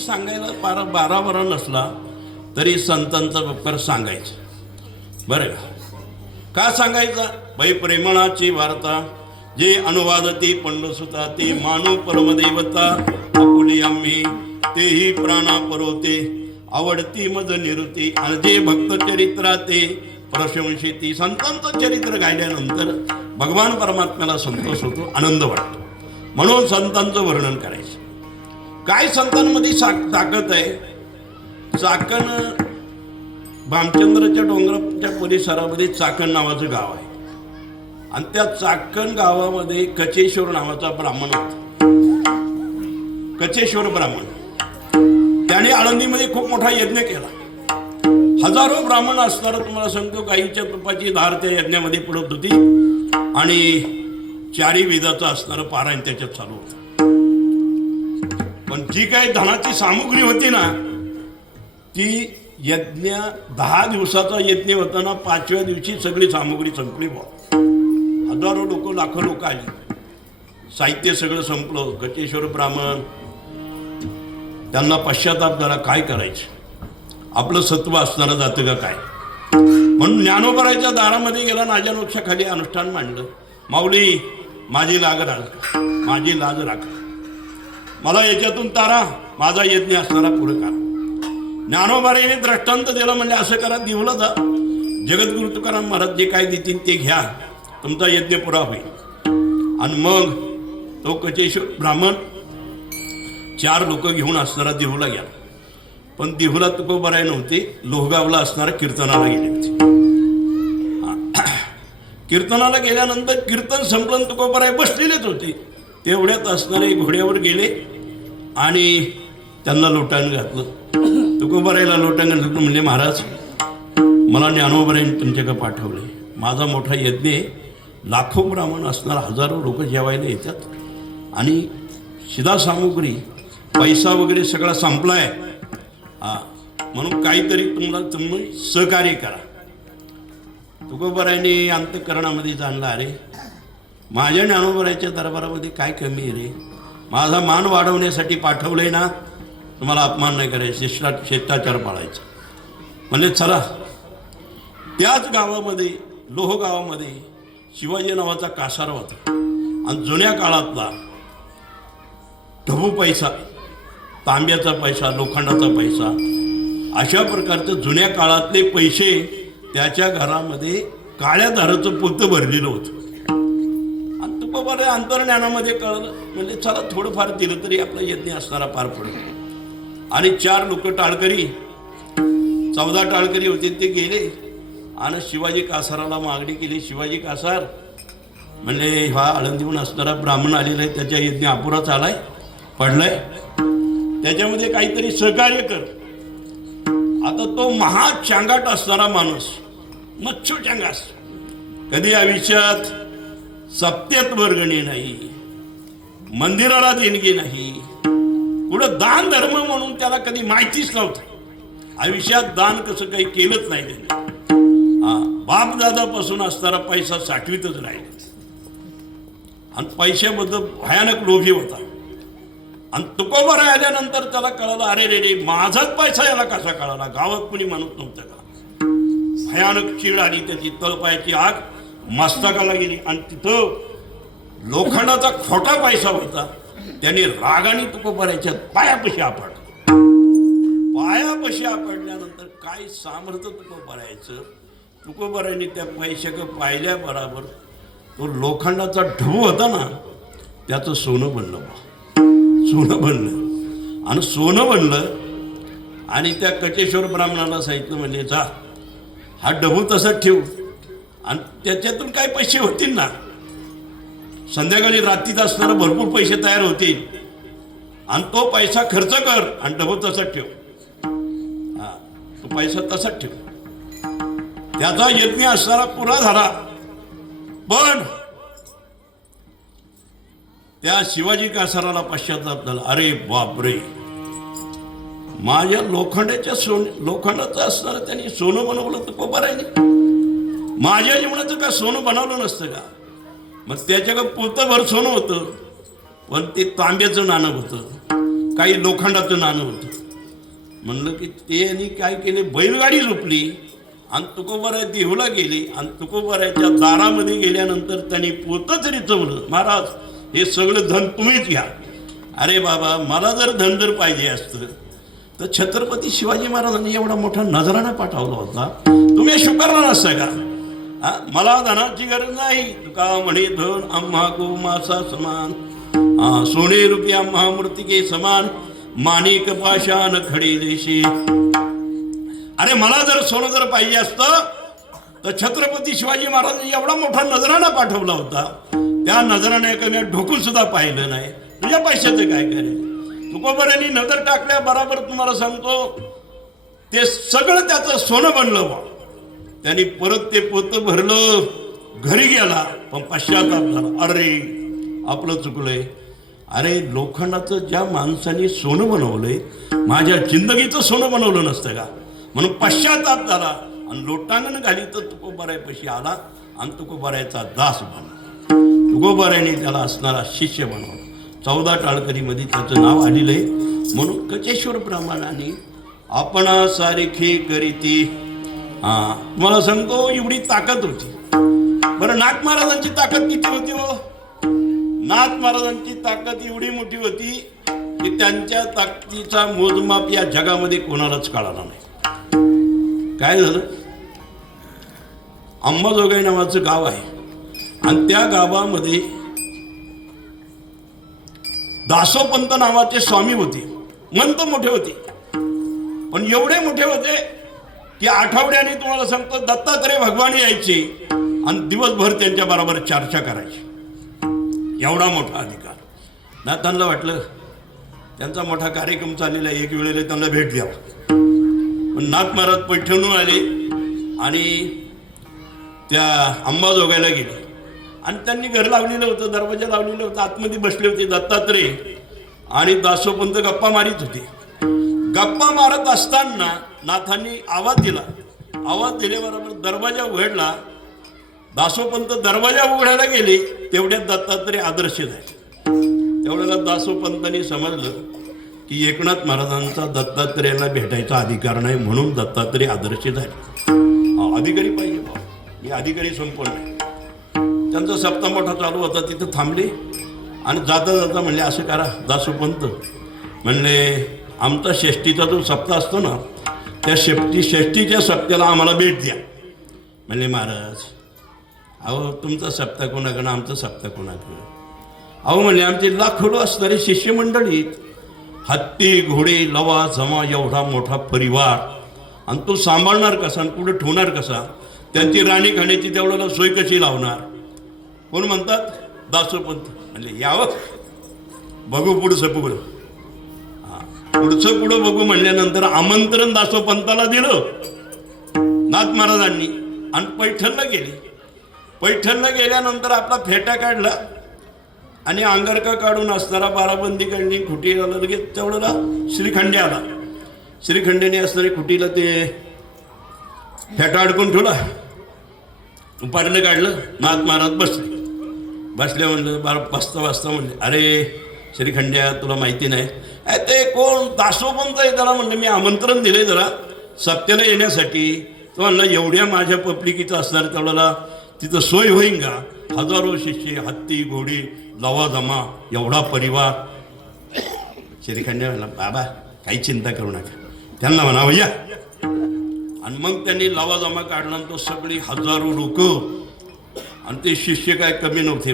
सांगायला बारा वरा नसला तरी संतांचा उपकार सांगायचं. बरं का सांगायचा. बाई प्रेमळाची वार्ता जे अनुवादती पंडसुता ते मानू परमदेवता आपुली आम्ही तेही प्राणा परवते आवडती मज निरुती आणि जे भक्त चरित्रा ते प्रशंसिती. संतांचं चरित्र गायल्यानंतर भगवान परमात्म्याला संतोष होतो, आनंद वाटतो. म्हणून संतांचं वर्णन करायचं. काय संतांमध्ये ताकद आहे. चाकण भामचंद्राच्या डोंगराच्या परिसरामध्ये चाकण नावाचं गाव आहे आणि त्या चाकण गावामध्ये कचेश्वर नावाचा ब्राह्मण होता. कचेश्वर ब्राह्मण त्याने आळंदीमध्ये खूप मोठा यज्ञ केला. हजारो ब्राह्मण असणारा तुम्हाला सांगतो गाईच्या तुपाची धार त्या यज्ञामध्ये पडत होती आणि चारी वेदाचं असणारं पारायण त्याच्यात चालू होतं. पण जी काही धनाची सामुग्री होती ना ती यज्ञ 10 दिवसाचा यज्ञ होताना 5व्या दिवशी सगळी सामुग्री संपली. हजारो लोक लाखो लोक आली. साहित्य सगळं संपलं. गचेश्वर ब्राह्मण त्यांना पश्चाताप झाला काय करायचं. आपलं सत्व असणारं जातं का काय. म्हणून ज्ञानोबराच्या दारामध्ये गेला, नाजानोक्षाखाली अनुष्ठान मांडलं. माऊली माझी लाज राख, माझी लाज राख, मला याच्यातून तारा, माझा यज्ञ असणारा पुढे करा. ज्ञानोबाराने दृष्टांत दिलं, म्हणजे असं करा, दिवलं जा, जगद्गुरु तुकाराम महाराज जे काय देतील ते घ्या, तुमचा यज्ञ पुरा होईल. आणि मग तो कचेश्वर ब्राह्मण 4 लोक घेऊन असणारा देहूला गेला. पण देहूला तुकोबाराय नव्हते, लोहगावला असणारा कीर्तनाला गेले होते. कीर्तनाला गेल्यानंतर कीर्तन संपलं, तुकोबाराय बसलेलेच होते. तेवढ्यात असणारे घोड्यावर गेले आणि त्यांना लोटांग घातलं. तुकोबारायला लोटांग घातलं, म्हणजे महाराज मला ज्ञानोबारायने तुमच्याकडे पाठवले, माझा मोठा यज्ञ आहे, लाखो ब्राह्मण असणार, हजारो लोक जेवायला येतात आणि शिधा सामुग्री पैसा वगैरे सगळा संपलाय, म्हणून काहीतरी तुम्ही सहकार्य करा. तुकोबारायने अंतःकरणामध्ये जाणलं, अरे माझ्या ज्ञानोबारायच्या दरबारामध्ये काय कमी आहे रे, माझा मान वाढवण्यासाठी पाठवलंय ना, तुम्हाला अपमान नाही करायचा, शिष्टाचार पाळायचा. म्हणजे चला. त्याच गावामध्ये, लोह गावामध्ये शिवाजी नावाचा कासार होता आणि जुन्या काळातला ढबू पैसा, तांब्याचा पैसा, लोखंडाचा पैसा, अशा प्रकारचं जुन्या काळातले पैसे त्याच्या घरामध्ये काळ्या दाराचं पोतं भरलेलं होतं. आणि तुकोबाराय अंतर्ज्ञानामध्ये कळलं, म्हणजे चला थोडंफार दिलं तरी आपला यज्ञ असणारा पार पडेल. आणि 4 लोक टाळकरी, 14 टाळकरी होते, ते गेले आणि शिवाजी कासाराला मागणी केली. शिवाजी कासार म्हणजे हा आळंदीहून असणारा ब्राह्मण आलेला आहे, त्याच्या यज्ञ अपुराच आलाय, पडलाय, त्याच्यामध्ये काहीतरी सहकार्य कर. आता तो महाचांगाट असणारा माणूस, मच्छू चांगास, कधी आयुष्यात सप्त्यात वर्गणी नाही, मंदिराला देणगी नाही, पुढं दान धर्म म्हणून त्याला कधी माहितीच नव्हतं. आयुष्यात दान कसं काही केलंच नाही त्याने. बापदादापासून असणारा पैसा साठवीतच राहिला आणि पैशाबद्दल भयानक लोभी होता. आणि तुकोबाराय आल्यानंतर त्याला कळलं, अरे रे रे, माझाच पैसा याला कसा कळाला, गावात कुणी म्हणत नव्हतं का. भयानक चीड आली त्याची, तळपायाची आग मस्तकाला गेली आणि तिथं लोखंडाचा खोटा पैसा होता. त्याने रागाने तुकोबारायच्या पायापाशी आपडला. पायापाशी आपडल्यानंतर काय सामर्थ्य तुकोबारायचं. तुकोबारायने त्या पैशाकडे पाहिल्या बरोबर तो लोखंडाचा ढबू होता ना, त्याचं सोनं बनलं, सोनं बनलं. आणि सोनं बनलं आणि त्या कचेश्वर ब्राह्मणाला सांगितलं, म्हणजे जा हा डबू तसाच ठेव आणि त्याच्यातून काय पैसे होतील ना, संध्याकाळी रात्रीत असणारे भरपूर पैसे तयार होतील आणि तो पैसा खर्च कर आणि डबू तसाच ठेव. तो पैसा तसाच ठेव. त्याचा यज्ञ असणारा पुरा झाला. पण त्या शिवाजी कासाराला पश्चाताप झाला, अरे बापरे, माझ्या लोखंडाचं असणारं त्यांनी सोनं बनवलं तुकोबारायने, माझ्या जीवनाचं का सोनं बनवलं नसतं का. मग त्याच्याकडे पोतभर सोनं होतं, पण ते तांब्याचं नाणं होतं, काही लोखंडाचं नाणं होतं. म्हणलं की त्यांनी काय केले, बैलगाडी झोपली आणि तुकोबाराय देहूला गेली आणि तुकोबारायच्या दारामध्ये गेल्यानंतर त्यांनी पोतच रिचवलं, महाराज हे सगळं धन तुम्हीच घ्या. अरे बाबा, मला जर धन जर पाहिजे असतं तर छत्रपती शिवाजी महाराजांनी एवढा मोठा नजराणा पाठवला होता, तुम्ही स्वीकारला नसता का. मला धनाची गरज नाही, तुका म्हणे धन आम्हा गोमासा समान, सोने रुपये आम्हा मूर्तिके समान, माणिक पाषाण खडे देशी. अरे मला जर सोनं जर पाहिजे असतं तर छत्रपती शिवाजी महाराजांनी एवढा मोठा नजराणा पाठवला होता, त्या नजराण्याकडे ढोकून सुद्धा पाहिलं नाही. तुझ्या पैशाचं काय करेल. तुकोबारायांनी नजर टाकल्या बरोबर तुम्हाला सांगतो ते सगळं त्याचं सोनं बनलं बा. त्यांनी परत ते पोतं भरलं, घरी गेला, पण पश्चाताप झाला, अरे आपलं चुकलंय. अरे लोखंडाचं ज्या माणसाने सोनं बनवलंय, माझ्या जिंदगीचं सोनं बनवलं नसतं का. म्हणून पश्चाताप झाला आणि लोटांगण घाली तर तुकोबारायपाशी आला आणि तुकोबारायचा दास बनला. तुकोबारायने त्याला असणारा शिष्य बनवला. 14 टाळकरीमध्ये त्याचं नाव आलेलं आहे. म्हणून कचेश्वर ब्राह्मणाने आपणा सारखी करीती तुम्हाला सांगतो एवढी ताकद होती. बरं, नाथ महाराजांची ताकद किती होती हो? नाथ महाराजांची ताकद एवढी मोठी होती की त्यांच्या ताकदीचा मोजमाप या जगामध्ये कोणालाच कळाला नाही. काय झालं? अंबाजोगाई नावाचं गाव आहे आणि त्या गावामध्ये दासोपंत नावाचे स्वामी होते. मंत मोठे होते, पण एवढे मोठे होते की आठवड्याने तुम्हाला सांगतो दत्तात्रय भगवान यायचे आणि दिवसभर त्यांच्या बरोबर चर्चा करायची. एवढा मोठा अधिकार. नाथांना वाटलं त्यांचा मोठा कार्यक्रम चाललेला आहे, एक वेळेला त्यांना भेट द्यावं. पण नाथ महाराज पैठणहून आले आणि त्या अंबाजोगाईला गेले आणि त्यांनी घर लावलेलं होतं, दरवाजा लावलेलं होतं. आतमध्ये बसले होते दत्तात्रय आणि दासोपंत गप्पा मारित होते. गप्पा मारत असताना नाथांनी आवाज दिला. आवाज दिल्याबरोबर दरवाजा उघडला. दासोपंत दरवाजा उघडायला गेले, तेवढ्यात दत्तात्रय आदर्श झाले. तेवढ्याला दासोपंतांनी समजलं की एकनाथ महाराजांचा दत्तात्रयाला भेटायचा अधिकार नाही, म्हणून दत्तात्रय आदर्श झाले. अधिकारी पाहिजे बा, मी अधिकारी संपन्न. त्यांचा सप्ताह मोठा चालू होता, तिथं थांबले आणि जाता जाता म्हणले असं करा दासोपंत, म्हणले आमचा षष्टीचा जो सप्ताह असतो ना, त्या षष्टीच्या सप्त्याला आम्हाला भेट द्या. म्हणले महाराज, अहो तुमचा सप्ताह कोणाकडं, आमचा सप्ताह कोणाकडं? अहो म्हणले आमचे लाखो असणारे शिष्यमंडळीत, हत्ती घोडे लवा जमा एवढा मोठा परिवार, आणि तो सांभाळणार कसा आणि पुढे ठेवणार कसा? त्यांची राणी खाण्याची तेवढ्याला सोय कशी लावणार? कोण म्हणतात? दासोपंत. म्हणले यावं बघू पुढचं पुढं. पुढचं पुढं बघू म्हणल्यानंतर आमंत्रण दासोपंताला दिलं नाथ महाराजांनी आणि पैठणला गेले. पैठणला गेल्यानंतर आपला फेटा काढला आणि अंगारका काढून असणारा बाराबंदी काढली, खुटीला लगेच तेवढ्याला श्रीखंडे आला. श्रीखंडेने असणारी खुटीला ते फेटा अडकून ठेवला, उपाडलं काढलं. नाथ महाराज बसले म्हणलं बसता म्हणले, अरे श्रीखंड्या तुला माहिती नाही ते कोण? दासोपंत आहे. त्याला म्हणलं मी आमंत्रण दिले जरा सप्त्याला येण्यासाठी. तो म्हणलं एवढ्या माझ्या पब्लिकीचं असणार तेवढ्याला तिथं सोय होईन का? हजारो शिष्य, हत्ती घोडी लवाजमा एवढा परिवार. श्रीखंड्या म्हणला बाबा काही चिंता करू नका, त्यांना म्हणावं या. आणि मग त्यांनी लवाजमा काढला आणि तो सगळी हजारो लोक आणि ते शिष्य काय कमी नव्हते.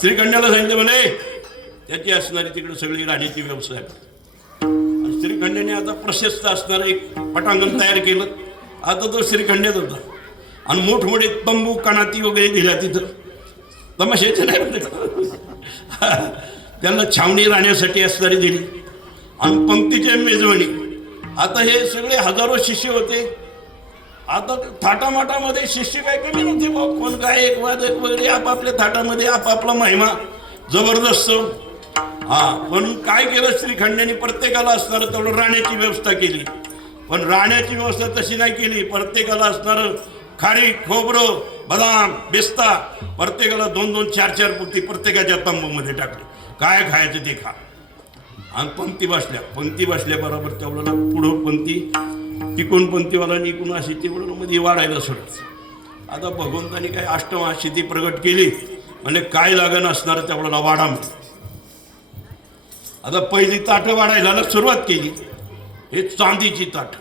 श्रीखंड्याला सांगितलं म्हणे त्याची असणारी तिकडे सगळी राहण्याची व्यवस्था. आणि श्रीखंड्याने आता प्रशस्त असणारं एक पटांगण तयार केलं. आता तो श्रीखंड्यात होता आणि मोठमोठे तंबू कानाती वगैरे दिल्या तिथं. तमाशाचे नाही त्यांना छावणी राहण्यासाठी असणारी दिली आणि पंक्तीची मेजवानी. आता हे सगळे हजारो शिष्य होते. आता थाटामाटामध्ये शिष्य काय कमी नव्हते बा. कोण काय एक वादक वगैरे आपापल्या थाटामध्ये आपापला महिमा जबरदस्त. पण काय केलं श्रीखंड्यांनी? प्रत्येकाला असणारं तेवढं राहण्याची व्यवस्था केली. पण राहण्याची व्यवस्था तशी नाही केली. प्रत्येकाला असणारं खारी खोबरं बदाम बेस्ता प्रत्येकाला 2-2 4-4 पुती प्रत्येकाच्या तंबूमध्ये टाकले. काय खायचं ते खा. आणि पंक्ती बसल्याबरोबर तेवढ्याला पुढं पंक्ती टिकून पंक्तीवाला निकून अशी तेवढं मध्ये वाढायला सोडत. आता भगवंतानी काय अष्टमा स्थिती प्रगट केली म्हणजे काय लागण असणार तेवढ्याला वाढा. आता पहिली ताटं वाढायला सुरुवात केली. हे चांदीची ताट,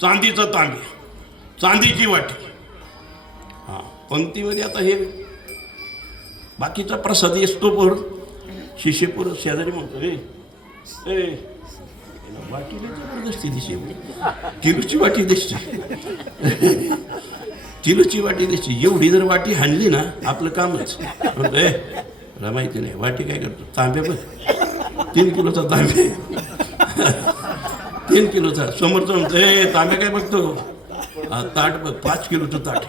चांदीचं तांबे, चांदीची वाटी. पंक्तीमध्ये आता हे बाकीचा प्रसाद असतो. पर शिष्यपूर शेजारी म्हणतो हे वाटीला जबरदस्ती दिसते, किलोची वाटी दिसते, किलोची वाटी दिसते. एवढी जर वाटी हाणली ना आपलं कामच. मला माहिती नाही वाटी काय करतो. तांबे बघ 3 किलोचा तांबे 3 किलोचा. समोरचा म्हणतो हे तांबे काय बघतो? ताट बघ 5 किलोचं ताट.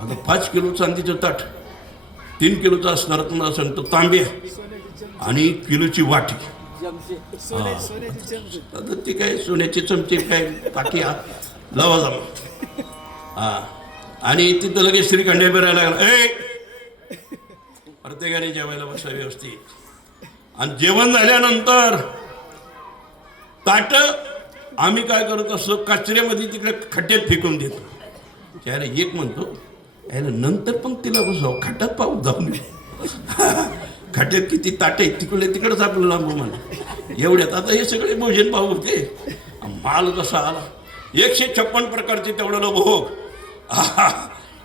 आता 5 किलो चांदीचं ताट, 3 किलोचा असणार तुम्हाला सांगतो तांबे आणि किलोची वाटी. आता ती काय सोन्याचे चमचे काय पाठी लावा जमा. आणि तिथं लगेच श्रीखंड्या बिरायला लागला. प्रत्येकाने जेवायला बसा व्यवस्थित. आणि जेवण झाल्यानंतर ताट आम्ही काय करत असतो कचऱ्यामध्ये तिकडे खड्ड्यात फेकून देतो. त्याला एक म्हणतो याला नंतर पण तिला बसव खड्ड्यात पाऊस जाऊन खड्ड्यात किती ताटे तिकडेच आपलं लांबू म्हणा. एवढ्यात आता हे सगळे भोजन भाऊ होते. माल कसा आला 156 प्रकारचे तेवढं भोग.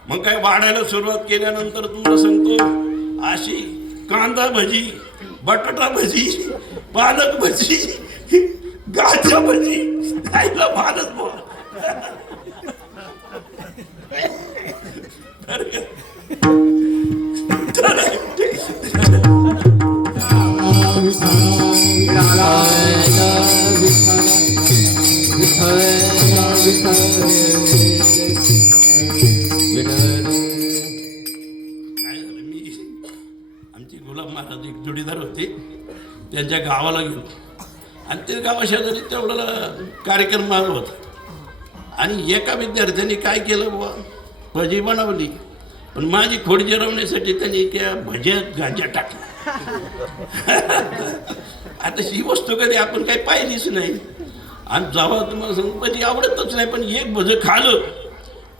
मग काय वाढायला सुरुवात केल्यानंतर तुम्हाला सांगतो अशी कांदा भजी, बटाटा भजी, पालक भजी, गाजर भजी खायला मालच बोल. आमची गुलाब महाराज एक जोडीदार होते, त्यांच्या गावाला गेलो आणि ते गावाशेजारी तेवढा कार्यक्रम माझा होता. आणि एका विद्यार्थ्यांनी काय केलं बुवा भजी बनवली, पण माझी खोड जिरवण्यासाठी त्यांनी त्या भज्यात गांजा टाकला. आता ही वस्तू कधी आपण काही पाहिलीच नाही. आणि जेव्हा तुम्हाला सांगू भजी आवडतच नाही, पण एक भजं खाल्लं.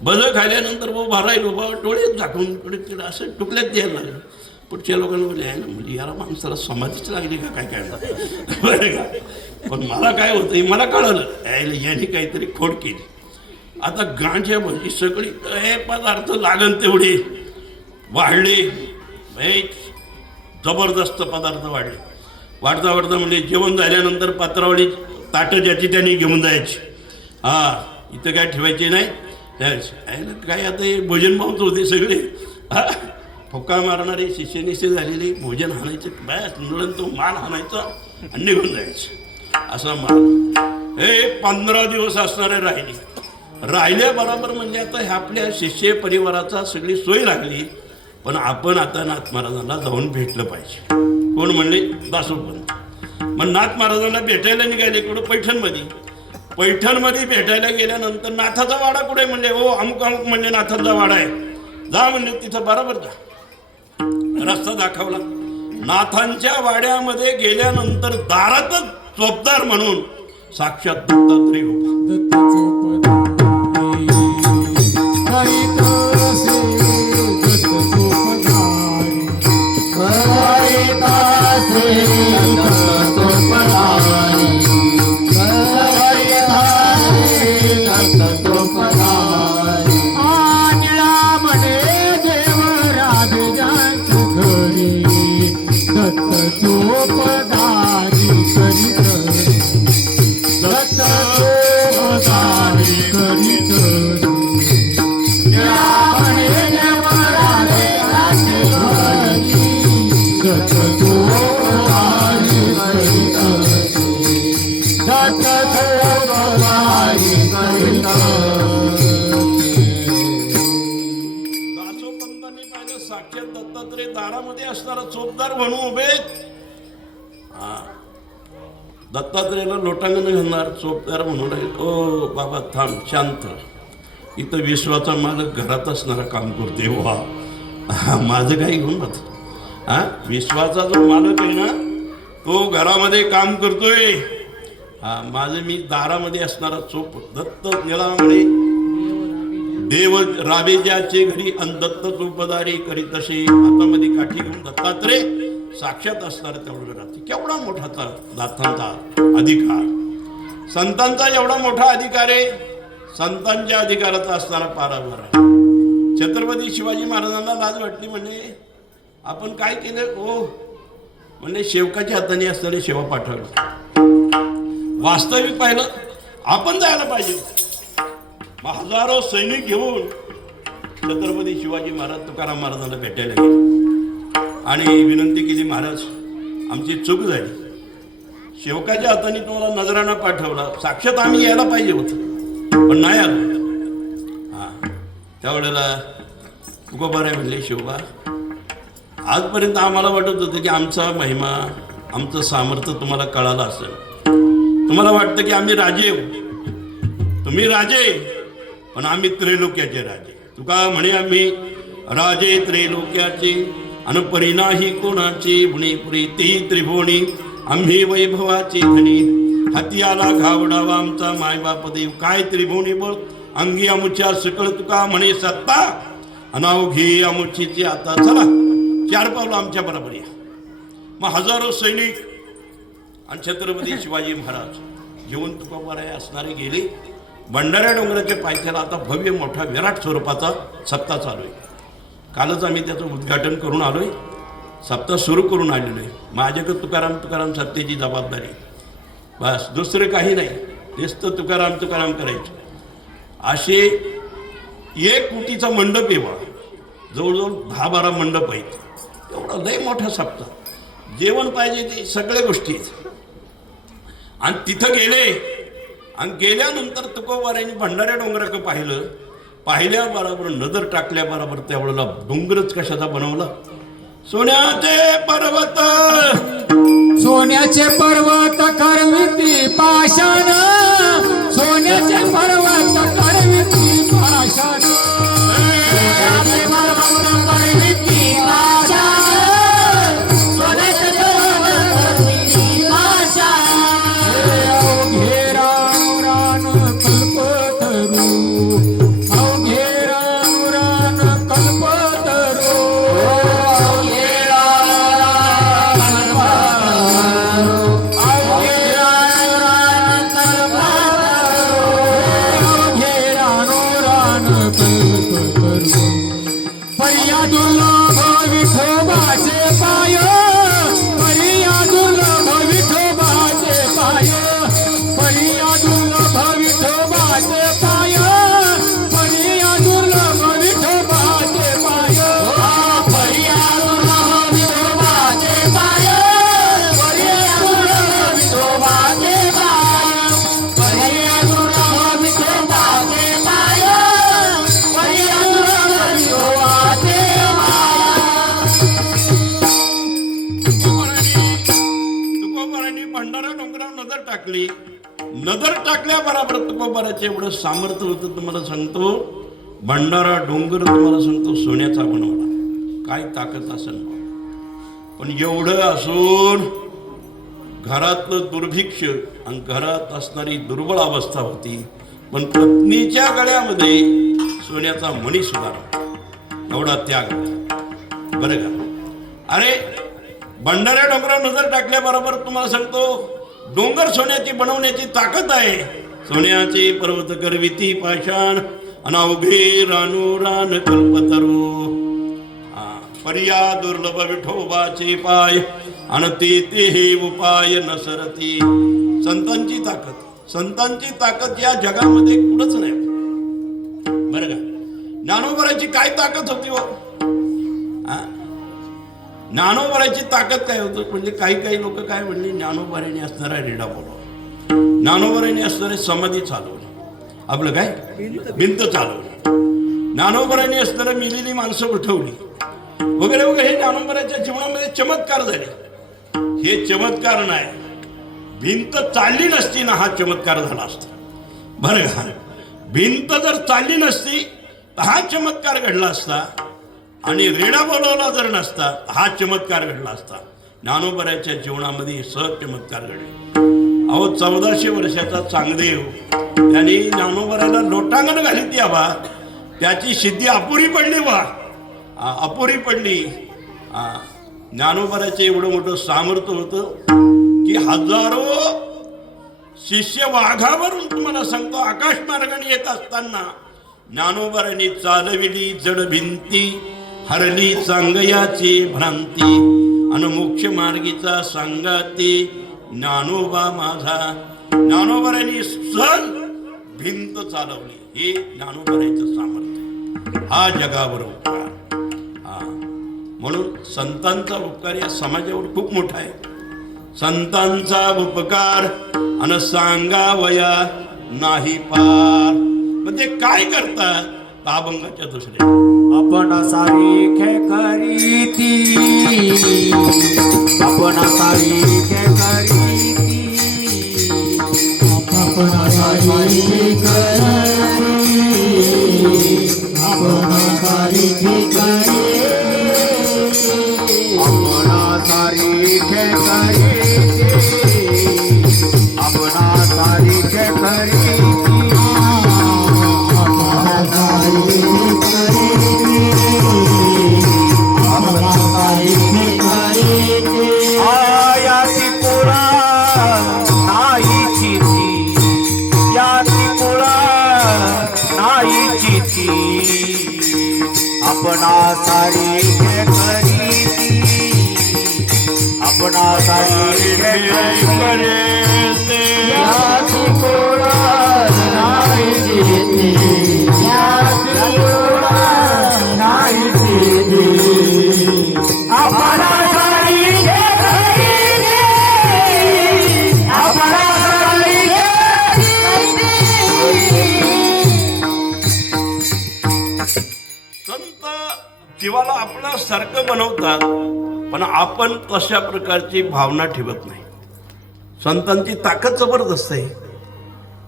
भजं खाल्ल्यानंतर उभा राहिलो बाबा डोळ्यात झाकून तिकडे असं टुकल्यात द्यायला लागलं. पुढच्या लोकांना बोलले आहे ना म्हणजे याला माणसाला समाधीच लागली का काय बरं का. पण मला काय होतं मला कळलं याने काहीतरी खोड केली. आता गांजा भजी सगळी हे पदार्थ लागन तेवढे वाढले, जबरदस्त पदार्थ वाढले. वाढता म्हणजे जेवण झाल्यानंतर पात्रावळी ताटं ज्याची त्यांनी घेऊन जायची. इथं काय ठेवायचे नाही. काय आता हे भोजन भाऊच होते सगळे. फुका मारणारे शिष्यनिष्ठे झालेले भोजन हाणायचे बस मिळून तो माल हाणायचा आणि निघून जायचं. असा माल हे 15 दिवस असणारे राहिल्याबरोबर म्हणजे आता ह्या आपल्या शिष्य परिवाराचा सगळी सोय लागली. पण आपण आता नाथ महाराजांना जाऊन भेटलं पाहिजे. कोण म्हणले दासोपंत. मग नाथ महाराजांना भेटायला निघाले कुठं पैठणमध्ये भेटायला गेल्यानंतर नाथाचा वाडा कुठे म्हणले हो अमुक म्हणजे नाथाचा वाडा आहे. जा म्हणले तिथं बरोबर जा. रस्ता दाखवला. नाथांच्या वाड्यामध्ये गेल्यानंतर दारातच चोपदार म्हणून साक्षात दत्तात्रय उभा. दासोपंतांनी पाहिलं साक्षात दत्तात्रय दारामध्ये असणारा चोपदार म्हणून उभे. दत्तात्रयाला लोटांगण घालणार चोपदार म्हणून ओ बाबा थांब शांत. इथं विश्वाचा मालक घरात असणारा काम करते. वा माझं काही घेऊन बघ. विश्वाचा जो मालक आहे ना तो घरामध्ये काम करतोय. माझं मी दारामध्ये असणारा चोप दत्त निळामणे देव राबे ज्याचे घरी अन दत्त चोपदारी करी तसे. हातामध्ये काठी घेऊन दत्तात्रय साक्षात असणार तेवढं राहते. केवढा मोठा नाथांचा अधिकार, संतांचा एवढा मोठा अधिकार आहे. संतांच्या अधिकाराचा असणारा पारावार आहे. छत्रपती शिवाजी महाराजांना लाज वाटली म्हणजे आपण काय केलं हो म्हणजे सेवकाच्या हाताने असणारी सेवा पाठवली. वास्तविक पाहिलं आपण जायला पाहिजे. हजारो सैनिक घेऊन छत्रपती शिवाजी महाराज तुकाराम महाराजांना भेटायला गेले आणि विनंती केली महाराज आमची चूक झाली. सेवकाच्या हाताने तुम्हाला नजराणा पाठवला. साक्षात आम्ही यायला पाहिजे होतं पण नाही आलो. त्यावेळेला तुकोबा आहे म्हणले शिवबा आजपर्यंत आम्हाला वाटत होतं की आमचा महिमा आमचं सामर्थ्य तुम्हाला कळालं असेल. तुम्हाला वाटतं की आम्ही राजे तुम्ही राजे पण आम्ही त्रैलोक्याचे राजे. तुका म्हणे आम्ही राजे त्रैलोक्याचे अन परिणाही कोणाचे गुणे प्रीती त्रिभुवनी आम्ही वैभवाचे धनी हाती आला घावडावा आमचा मायबाप देव काय त्रिभुवनी बळ अंगी अमुच्या सकळ तुका म्हणे सत्ता अनावघी अमुचीची आता चला 4 पावलं आमच्या बरोबर या. मग हजारो सैनिक आणि छत्रपती शिवाजी महाराज जेवण तुकोबाराय असणारे गेले. भंडाऱ्या डोंगराच्या पायथ्याला आता भव्य मोठा विराट स्वरूपाचा सप्ताह चालू आहे. कालच आम्ही त्याचं उद्घाटन करून आलोय. सप्ताह सुरू करून आलेलो आहे. माझ्याकडे तुकाराम सत्तेची जबाबदारी बस, दुसरं काही नाही. नुसतं तुकाराम करायचं. असे 1 कोटीचा मंडप आहे बा, जवळजवळ 10-12 मंडप आहेत. एवढा लय मोठा सप्ताह. जेवण पाहिजे ते सगळ्या गोष्टी आहेत. आणि तिथं गेले आणि गेल्यानंतर तुकोबारायांनी भंडाऱ्या डोंगराकडे पाहिल्याबरोबर नजर टाकल्याबरोबर त्यावेळेला डोंगरच कशाचा बनवला? सोन्याचे पर्वत करविती पाषाण, सोन्याचे पर्वत करविती पाषाण, सोन्याचे पर्वत करविती पाषाण, सोन्याचे पर्वत करविती पाषाण. अवघे रान कल्पतरू, अवघे रान कल्पतरू, परिया दुर्लभ विठोबाचे पाय, परिया दुर्लभ विठोबाचे पाय, परिया दुर्लभ विठोबाचे पाय, परिया दुर्लभ विठोबाचे पाय, परिया दुर्लभ विठोबाचे पाय, परिया दुर्लभ विठोबाचे पाय, परिया दुर्लभ विठोबाचे पाय, परिया दुर्लभ विठोबाचे तुकोबारांनी भंडारा डोंगरावर नजर टाकल्याबरोबर तुकोबाराचे एवढं सामर्थ्य होतं. तुम्हाला सांगतो, भंडारा डोंगर तुम्हाला सांगतो सोन्याचा बनवला. काय ताकद असेल. पण एवढं असून घरातलं दुर्भिक्ष आणि घरात असणारी दुर्बळ अवस्था होती. पण पत्नीच्या गळ्यामध्ये सोन्याचा मणी सुद्धा एवढा त्याग होता. बरं का? अरे भंडाऱ्या डोंगरावर नजर टाकल्याबरोबर तुम्हाला सांगतो, डोंगर सोन्याची बनवण्याची ताकद आहे. सोन्याचे पर्वत करविती पाषाण, अनावघे रान कल्पतरू, पर्या दुर्लभ विठोबाचे पाय, आणि ते हे उपाय नसरती. संतांची ताकद या जगामध्ये कुठंच नाही. बरं का? ज्ञानोबाराची काय ताकद होती हो? ज्ञानोबाराची ताकद काय होतं? म्हणजे काही लोक काय म्हणले, ज्ञानोबारांनी असणारा रेडा बोलवा, ज्ञानोबारांनी असणारे समाधी चालवली, आपलं काय भिंत चालवली, ज्ञानोबारांनी असणारं मिलेली माणसं उठवली वगैरे वगैरे. हे ज्ञानोबारांच्या जीवनामध्ये चमत्कार झाले. हे चमत्कार नाही, भिंत चालली नसती ना, हा चमत्कार झाला असता. बरं का? भिंत जर चालली नसती तर हा चमत्कार घडला असता. आणि रेडा बोलवला जर नसता हा चमत्कार घडला असता. ज्ञानोबाराच्या जीवनामध्ये सहज चमत्कार घडले. अहो 1400 वर्षाचा चांगदेव त्यांनी ज्ञानोबाराला लोटांगण घालीत यावा, त्याची सिद्धी अपुरी पडली वा, अपुरी पडली. ज्ञानोबाराचं एवढं मोठं सामर्थ्य होतं की हजारो शिष्य वाघावरून तुम्हाला सांगतो आकाश मार्गाने येत असताना ज्ञानोबारांनी चालविली जड भिंती, हरली चांगयाची भ्रांती, अन मोक्ष मार्गीचा सांगाती ज्ञानोबा माझा. ज्ञानोबारांनी सहज भिंत चालवली. हे ज्ञानोबारांचं सामर्थ्य. हा जगावर उपकार. म्हणून संतांचा उपकार या समाजावर खूप मोठा आहे. संतांचा उपकार अन सांगावया नाही पार. मग ते काय करतात? अभंगाच्या दुसऱ्या आपण सारीखे करीती, आपण सारीखे करीती, आपण सारीखे करीती, आपण सारीखे करीती, आपण सारीखे करीती, आपण याची कोणा नाही देते याची कोणा नाही देते आपला सारी घे घरी घे आपला सारी घे संत जीवाला आपल्या सारखं बनवतात, पण आपण तशा प्रकारची भावना ठेवत नाही. संतांची ताकद जबरदस्त आहे.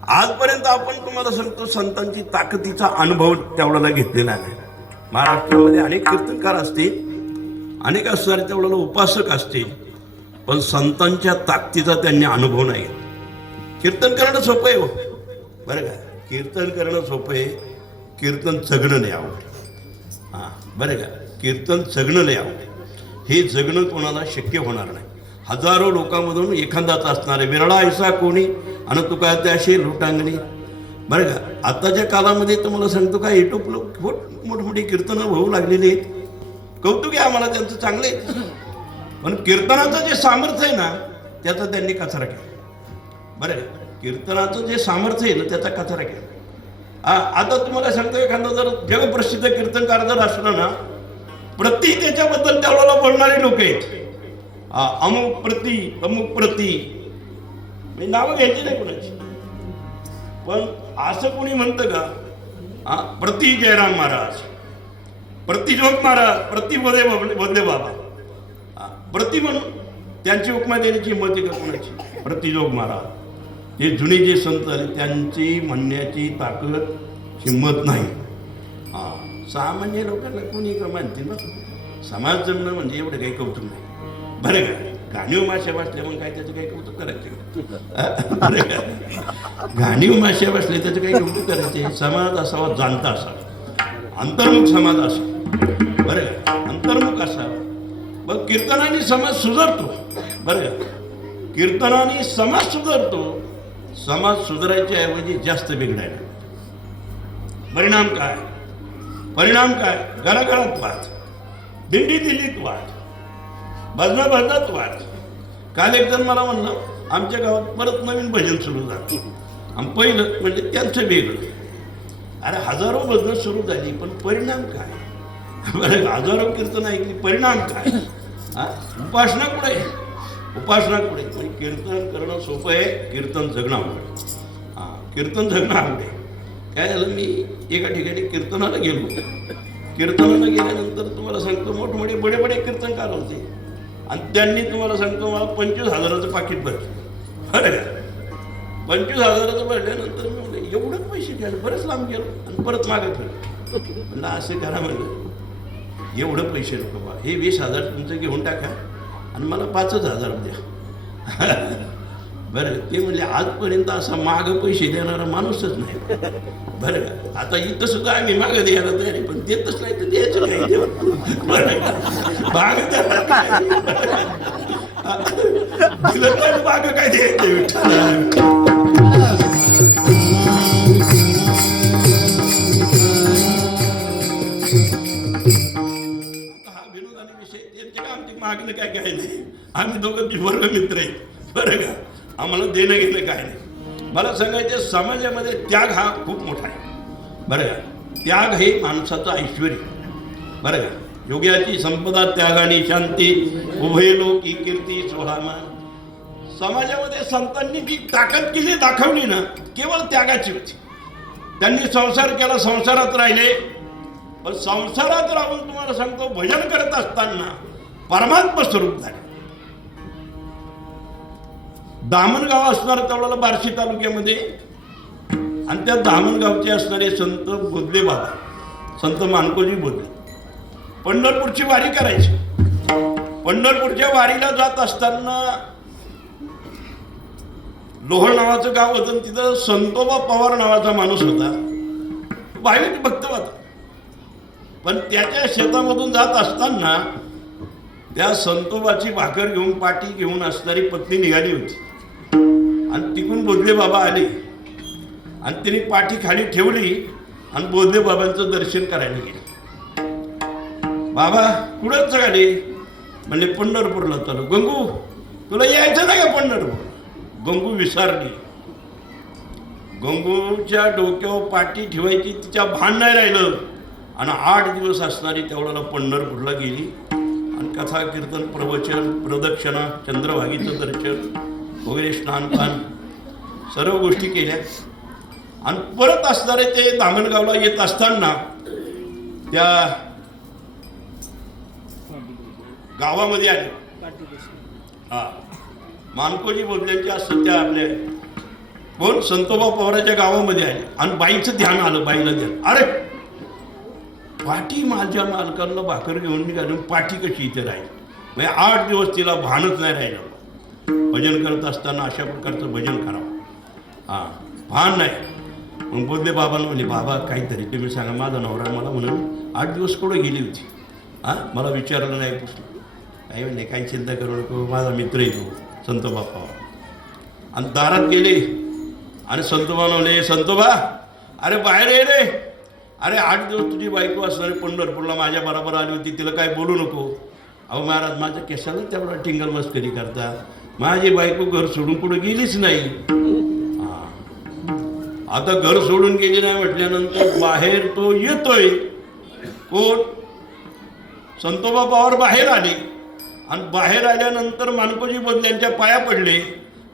आजपर्यंत आपण तुम्हाला सांगतो संतांची ताकदीचा अनुभव तेवढ्याला घेतलेला नाही. महाराष्ट्रामध्ये अनेक कीर्तनकार असतील, अनेक असणारे तेवढ्याला उपासक असतील, पण संतांच्या ताकदीचा त्यांनी अनुभव नाही. कीर्तन करणं सोपं आहे हो, बरं का. कीर्तन करणं सोपं आहे, कीर्तन जगणं नाही आवड. हां बरं का. कीर्तन जगणं नाही आवड. हे जगणं कोणाला शक्य होणार नाही. हजारो लोकांमधून एखादाच असणार आहे. विरळा ऐसा कोणी आणि तुका त्याशी लुटांगणी. बरं का. आताच्या काळामध्ये तुम्हाला सांगतो का युट्यूब लोक मोठमोठी कीर्तनं होऊ लागलेली आहेत. कौतुक आहे आम्हाला त्यांचं, चांगलं आहे. पण कीर्तनाचं जे सामर्थ्य आहे ना त्याचा त्यांनी कचरा केला. बरं का. कीर्तनाचं जे सामर्थ्य आहे ना त्याचा कचरा केला. आता तुम्हाला सांगतो एखादा जर जगप्रसिद्ध कीर्तनकार जर असलं ना, प्रति त्याच्याबद्दल त्यावेळेला बोलणारे लोक आहेत. अमुक प्रति अमुक प्रति म्हणजे नावं घ्यायची नाही कोणाची, पण असं कोणी म्हणतं का प्रति जयराम महाराज, प्रति जोग महाराज, प्रति बोधले बाबा, प्रति म्हणून त्यांची उपमा देण्याची हिंमत आहे का कोणाची? प्रति जोग महाराज हे जुने जे संत आले त्यांची म्हणण्याची ताकद हिंमत नाही. सामान्य लोकांना कोणी का मानतील ना. समाज जमणं म्हणजे एवढं काही कौतुक नाही. बरं का. घाणीव माश्या बसल्या मग काय त्याचं काही कौतुक करायचे? बरं का. घाणीव माश्या बसले त्याचं काही कौतुक करायचे? समाज असावा, जाणता असावा, अंतर्मुख समाज असावा. बरं का. अंतर्मुख असावा. मग कीर्तनाने समाज सुधारतो. बरं का. कीर्तनाने समाज सुधारतो. समाज सुधारायच्या ऐवजी जास्त बिघडायला. परिणाम काय? परिणाम काय? घराघरात वाद, दिंडी दिल्लीत वाद, भजनात वाद. काल एक जण मला म्हणलं आमच्या गावात परत नवीन भजन सुरू झालं आणि पहिलं म्हणजे त्यांचं वेगळं. अरे हजारो भजनं सुरू झाली पण परिणाम काय? बरं हजारो कीर्तन ऐकली, परिणाम काय? उपासना कुठे? उपासना कुठे? पण कीर्तन करणं सोपं आहे, कीर्तन जगणं आवड. कीर्तन जगणं आवड आहे. काय झालं, मी एका ठिकाणी कीर्तनाला गेलो. कीर्तनाला गेल्यानंतर तुम्हाला सांगतो मोठमोठे बडे कीर्तनकार होते आणि त्यांनी तुम्हाला सांगतो मला 25,000चं पाकिट भरलं. बरं का. 25,000चं भरल्यानंतर मी म्हणलं एवढं पैसे घ्यायला, बरंच लांब गेलो आणि परत मागे फिरलो. म्हणलं असं करा, म्हणलं एवढं पैसे नको बा, हे 20,000 तुमचं घेऊन टाका आणि मला 5,000 द्या. बरं ते म्हणजे आजपर्यंत असा मागं पैसे देणारा माणूसच नाही. बरं का. आता इथं सुद्धा आम्ही मागं द्यायला तयार आहे, पण देतच नाही तर द्यायचं नाही. बरं का. मागं द्यायला दिलं तर मागं काय द्यायचं? हा विनोदाने विषय त्यांच्या काय आमची मागणं काय नाही. आम्ही दोघं वर्ग मित्र आहेत. बरं का. आम्हाला देणं घेणं काय नाही. मला सांगायचं समाजामध्ये त्याग हा खूप मोठा आहे. बरं का. त्याग हे माणसाचं ऐश्वर्य. बरं का. योग्याची संपदा त्यागाने शांती उभय लोकी कीर्ती सोहामान. समाजामध्ये संतांनी जी ताकद केली दाखवली ना केवळ त्यागाची होती. त्यांनी संसार केला, संसारात राहिले. पण संसारात राहून तुम्हाला सांगतो भजन करत असताना परमात्मा स्वरूप झाले. दामणगाव असणार तेवढ्याला बार्शी तालुक्यामध्ये आणि त्या दामणगावचे असणारे संत बोधले बाबा, संत मानकोजी बोधले, पंढरपूरची वारी करायची. पंढरपूरच्या वारीला जात असताना लोहळ नावाचं गाव होतं. तिथं संतोबा पवार नावाचा माणूस होता. भाविक भक्त होता. पण त्याच्या शेतामधून जात असताना त्या संतोबाची भाकर घेऊन पाठी घेऊन असणारी पत्नी निघाली होती आणि तिकडून बोधले बाबा आले आणि तिने पाठी खाली ठेवली आणि बोधले बाबांचं दर्शन करायला गेले. बाबा कुठंच आले? म्हणले पंढरपूरला चालू. गंगू तुला यायचं नाही का पंढरपूर? गंगू विसरली. गंगूच्या डोक्यावर पाठी ठेवायची तिच्या भान नाही राहिलं. आणि 8 दिवस असणारी तेवढ्याला पंढरपूरला गेली आणि कथा कीर्तन प्रवचन प्रदक्षिणा चंद्रभागीचं दर्शन वगैरे स्नानपान सर्व गोष्टी केल्या. आणि परत असणारे ते धामणगावला येत असताना त्या गावामध्ये आले. हा मानकोजी बोधल्यांच्या सध्या आपल्या कोण संतोबा पवाराच्या गावामध्ये आले आणि बाईचं ध्यान आलं. बाईला ध्यान, अरे पाठी माझ्या मालकांना भाकर घेऊन निघाली, पाठी कशी इथे राहील? म्हणजे 8 दिवस तिला भानच नाही राहिलं. भजन करत असताना अशा प्रकारचं भजन करावं. हां भान नाही. मग बोधले बाबांना म्हणले, बाबा काहीतरी तुम्ही सांगा. माझा नवरा मला म्हणून 8 दिवस कुठं गेली होती? हां मला विचारलं नाही, पुसलं काही म्हणले. काही चिंता करू नको, माझा मित्र येतो संतोबा पवार. आणि दारात गेले आणि संतोबा म्हणले, संतोबा अरे बाहेर ये रे. अरे 8 दिवस तुझी बायको असणारी पंढरपूरला माझ्या बरोबर आली होती, तिला काय बोलू नको. अहो महाराज माझ्या केसाला तेवढा टिंगल मस्करी करता. माझी बायको घर सोडून कुठं गेलीच नाही. हां आता घर सोडून गेली नाही म्हटल्यानंतर बाहेर तो येतोय. कोण? संतोबा पवार बाहेर आले आणि बाहेर आल्यानंतर मानकोजी बोधल्यांच्या पाया पडले.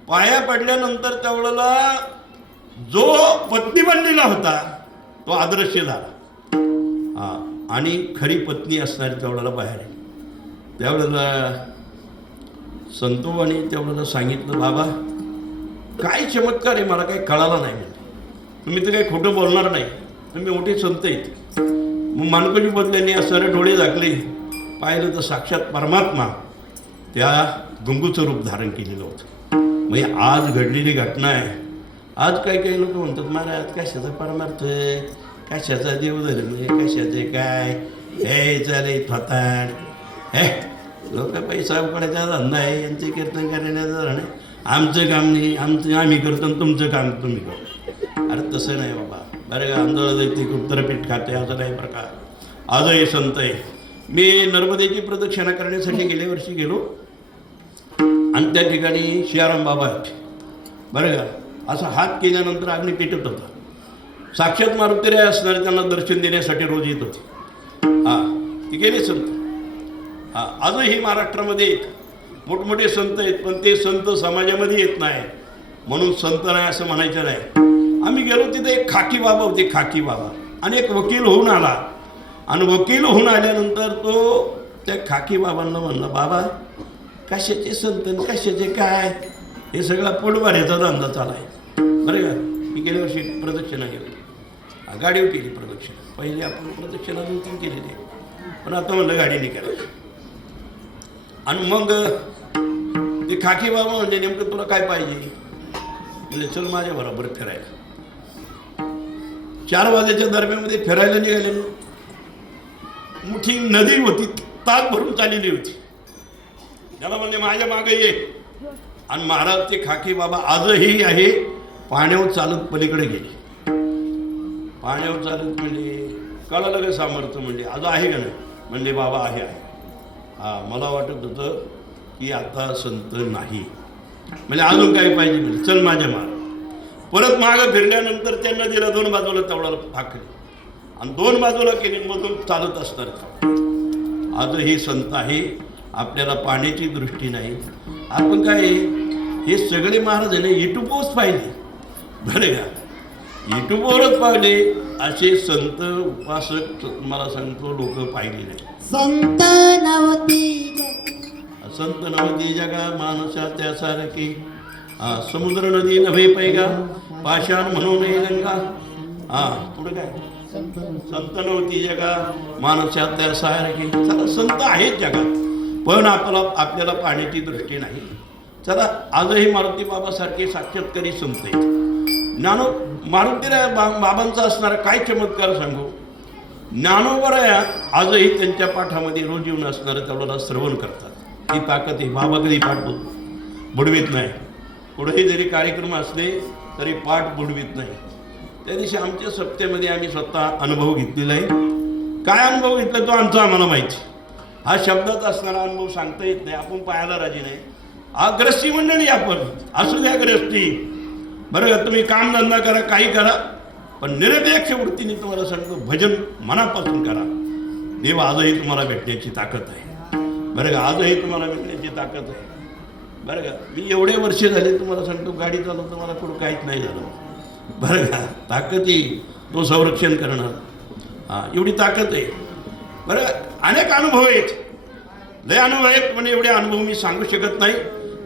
पाया पडल्यानंतर त्यावेळेला जो पत्नी बनलेला होता तो अदृश्य झाला. हां आणि खरी पत्नी असणारी त्यावेळेला बाहेर आहे. त्यावेळेला संतोबाने त्यावेळेला सांगितलं, बाबा काय चमत्कार आहे मला काही कळाला नाही. म्हणजे तुम्ही तर काही खोटं बोलणार नाही, तुम्ही मोठे संत आहेत. मग मानकोजी बोधल्यांनी असणारे डोळे झाकले, पाहिलं तर साक्षात परमात्मा त्या गंगूचं रूप धारण केलेलं होतं. म्हणजे आज घडलेली घटना आहे. आज काही लोक म्हणतात, महाराज कशाचा परमार्थ, कशाचा देवधर्म, कशाचे काय हे चाले थोताड. हे लोक पैसा उकडायचा धंदा आहे, यांचे कीर्तन करण्याचा धंदा. आमचं काम नाही, आम्ही करतो तुमचं काम तुम्ही करू. अरे तसं नाही बाबा. बरं का आंदोलन ते उत्तरपीठ खाते असं नाही प्रकार. आजही संत आहे. मी नर्मदेची प्रदक्षिणा करण्यासाठी गेल्या वर्षी गेलो आणि त्या ठिकाणी शियाराम बाबा आहेत. बरं का असा हात केल्यानंतर अग्नी पेटत होता. साक्षात मारुतीराय असणारे त्यांना दर्शन देण्यासाठी रोज येत होते. हां ते गेले संत. हां आजही महाराष्ट्रामध्ये आहेत मोठमोठे संत आहेत, पण ते संत समाजामध्ये येत नाही म्हणून संत नाही असं म्हणायचं नाही. आम्ही गेलो तिथे एक खाकी बाबा होते, खाकी बाबा, आणि एक वकील होऊन आला. आणि वकील होऊन आल्यानंतर तो त्या खाकी बाबांना म्हणला, बाबा कशाचे संत कशाचे काय, हे सगळा पोटभराचा धंदा चालला आहे. बरं का मी गेल्या वर्षी प्रदक्षिणा केली, गाडीवर केली प्रदक्षिणा. पहिले आपण प्रदक्षिणा 2-3 केलेली, पण आता म्हणलं गाडीने करायचं. आणि मग ते खाकी बाबा म्हणजे नेमकं तुला काय पाहिजे? म्हणजे चल माझ्या बरोबर फिरायला. 4 वाजेच्या दरम्यानमध्ये फिरायला निघाले. मोठी नदी होती, ताक भरून चाललेली होती. त्याला म्हणजे माझ्या मागे ये. आणि महाराज ते खाकी बाबा आजही आहे, पाण्यावर चालत पलीकडे गेले. पाण्यावर चालत म्हणजे कळालं का सामर्थ्य म्हणजे आज आहे का नाही? म्हणले बाबा आहे. हां मला वाटत होतं की आता संत नाही. म्हणजे अजून काय पाहिजे? म्हणजे चल माझ्या माग. परत मागं फिरल्यानंतर त्या नदीला 2 बाजूला तेवढा फाकली आणि 2 बाजूला केली, मधून चालत असणार. आजही संत आहे. आपल्याला पाण्याची दृष्टी नाही. आपण काय हे सगळे महाराज आहे ना युट्यूबवरच पाहिले. बरं का युट्यूबवरच पाहिले असे संत उपासक मला सांगतो लोक पाहिले नाही. संत नवती जगा माणसा त्यासारखी. समुद्र नदी नव्हे पैगा पाषाण म्हणून गंगा. पुढे काय संत नव्हती जगा माणसा त्यासारखी. चला संत आहेत जगात, पण आपल्याला पाण्याची दृष्टी नाही. चला आजही मारुती बाबासारखे साक्षात्कारी संत आहेत. मारुतीराय बाबांचा असणारा काय चमत्कार सांगू. ज्ञानोबराया आजही त्यांच्या पाठामध्ये रोज येऊन असणारं तेवढ्याला श्रवण करतात. ही ताकद आहे. बाबा कधी पाठ बुडवीत नाही. कुठेही जरी कार्यक्रम असले तरी पाठ बुडवीत नाही. त्या दिवशी आमच्या सप्त्यामध्ये आम्ही स्वतः अनुभव घेतलेला आहे. काय अनुभव घेतला तो आमचा आम्हाला माहिती. हा शब्दात असणारा अनुभव सांगता येत नाही, आपण पाहायला राजी नाही. ग्रस्ती मंडळी आपण असू द्या ग्रस्ती, बरं का, तुम्ही कामधंदा करा, काही करा, पण निरपेक्ष वृत्तीने तुम्हाला सांगतो भजन मनापासून करा. देव आजही तुम्हाला भेटण्याची ताकद आहे, बरं का, आजही तुम्हाला भेटण्याची ताकद आहे, बरं का. मी एवढे वर्ष झाले तुम्हाला सांगतो गाडी चालवतो, मला कुठं काहीच नाही झालं, बरं का. ताकद येईल, तो संरक्षण करणार, एवढी ताकद आहे, बरं. अनेक अनुभव आहेत, लय अनुभव आहेत, पण एवढे अनुभव मी सांगू शकत नाही.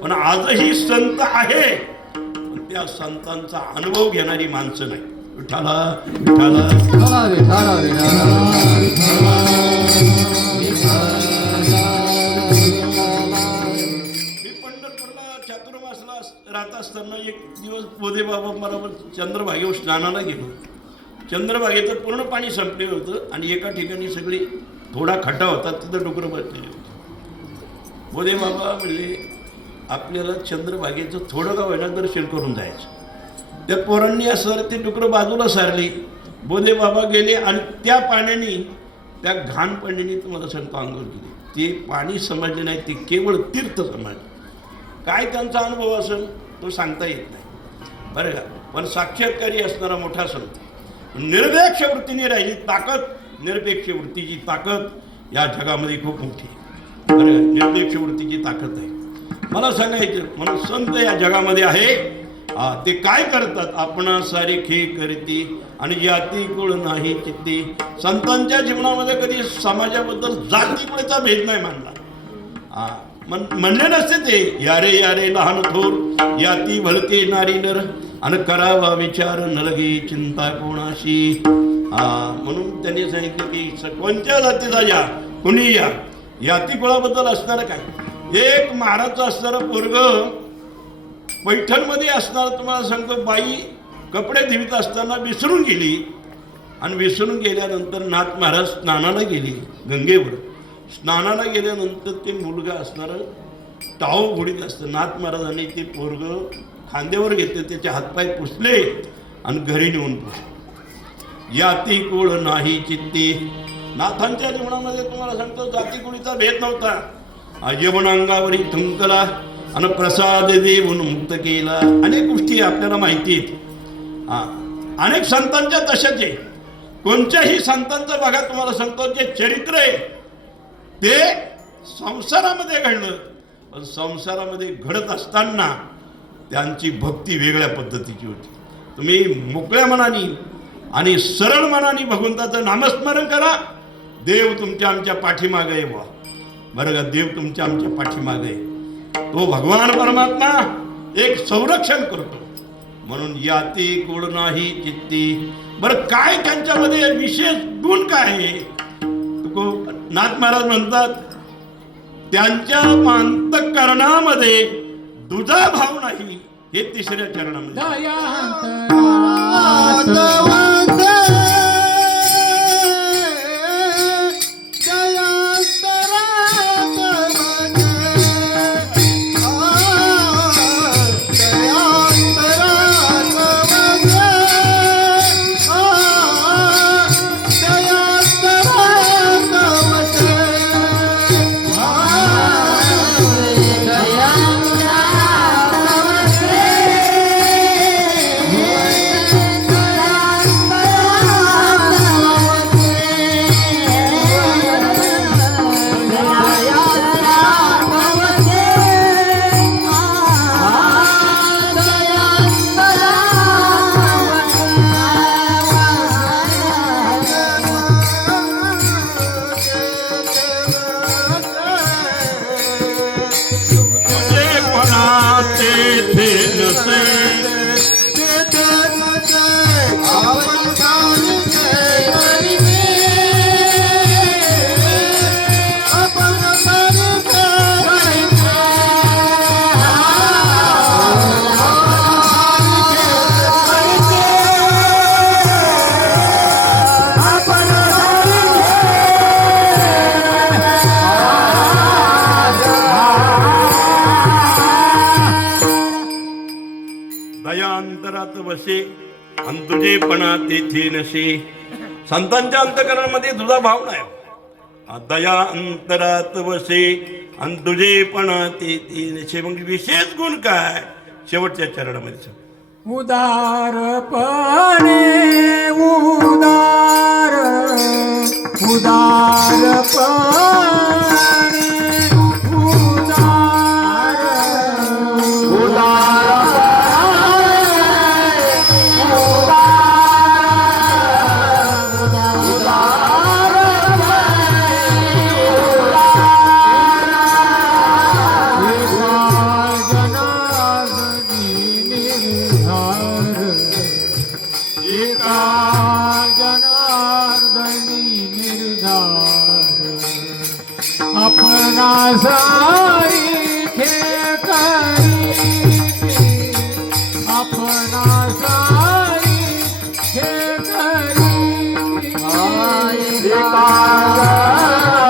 पण आजही संत आहे, पण त्या संतांचा अनुभव घेणारी माणसं नाही. विठाला विठाला मी पंढरपूरला चातुर्मासला राहत असताना एक दिवस बोधे बाबा बरोबर चंद्रभागेवर स्नानाला गेलो. चंद्रभागेचं पूर्ण पाणी संपलेलं होतं आणि एका ठिकाणी सगळी थोडा खड्डा होता, तिथं डुकरं बसलेले होते. बोधे बाबा म्हणले आपल्याला चंद्रभागेचं थोडं का होईना दर्शन करून जायचं. त्या पोरांनी असं ते डुकरं बाजूला सारली, बोधे बाबा गेले आणि त्या पाण्याने, त्या घाण पाण्याने तुम्हाला सांगतो आंघोळ केली. ते पाणी समजले नाही, ते केवळ तीर्थ समजले. काय त्यांचा अनुभव असेल तो सांगता येत नाही, बरं का. पण साक्षात्कारी असणारा मोठा संत, निरपेक्ष वृत्तीने राहिली ताकद, निरपेक्ष वृत्तीची ताकद या जगामध्ये खूप मोठी आहे, बरं का. निरपेक्ष वृत्तीची ताकद आहे. मला सांगायचं म्हणून संत या जगामध्ये आहे. ते काय करतात, आपण सारखी करती आणि जाती कुळ नाही चित्ती. संतांच्या जीवनामध्ये कधी समाजाबद्दल जाती कुळाचा भेद नाही मानला. म्हणले नसते ते यारे यारे लहान थोर, याती भलते नारी नर, आणि करावा विचार नलगी चिंता कोणाशी. म्हणून त्यांनी सांगितलं की कोणत्या जातीचा या कुणी या, याती कुळाबद्दल असणारं काय. एक महाराजचं असणारं पोरग पैठणमध्ये असणारं तुम्हाला सांगतो, बाई कपडे धुवीत असताना विसरून गेली आणि विसरून गेल्यानंतर नाथ महाराज स्नानाला गेली गंगेवर. स्नानाला गेल्यानंतर ते मुलगा असणारं टाव घोडीत असतं. नाथ महाराजांनी ते पोरग खांद्यावर घेतले, त्याचे हातपाय पुसले आणि घरी नेऊन पुसले. याती कुळ नाही चित्ती. नाथांच्या जीवनामध्ये तुम्हाला सांगतो जाती कुळीचा भेद नव्हता. यवनांगावरी थुंकला आणि प्रसाद देऊन मुक्त केला. अनेक गोष्टी आपल्याला माहिती आहेत. अनेक संतांच्या तशाच आहे. कोणत्याही संतांचं बघा तुम्हाला सांगतो जे चरित्र आहे ते संसारामध्ये घडलं, पण संसारामध्ये घडत असताना त्यांची भक्ती वेगळ्या पद्धतीची होती. तुम्ही मोकळ्या मनाने आणि सरळ मनाने भगवंताचं नामस्मरण करा, देव तुमच्या आमच्या पाठीमागे आहे. वा बरं का, देव तुमच्या आमच्या पाठीमागे आहे. तो भगवान परमात्मा एक संरक्षण करतो. म्हणून याती कुळ नाही चित्ती. बरं काय त्यांच्यामध्ये विशेष गुण काय आहे. नाथ महाराज म्हणतात त्यांच्या अंतःकरणामध्ये दुजा भाव नाही. हे तिसऱ्या चरणामध्ये दयांतरात वसे आणि तुझेपणा तेथे नसे. संतांच्या अंतकरणामध्ये तुझा भाव नाही. दया अंतरात वसे आणि तुझे पण ते तीनशे. मग विशेष गुण काय शेवटच्या चरणामध्ये सांग. उदारपणे उदार उदारपणे उदार अपना साईखे करी अपना साईखे करी हा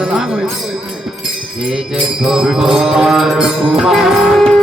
चला हे जे ठोकर कुमार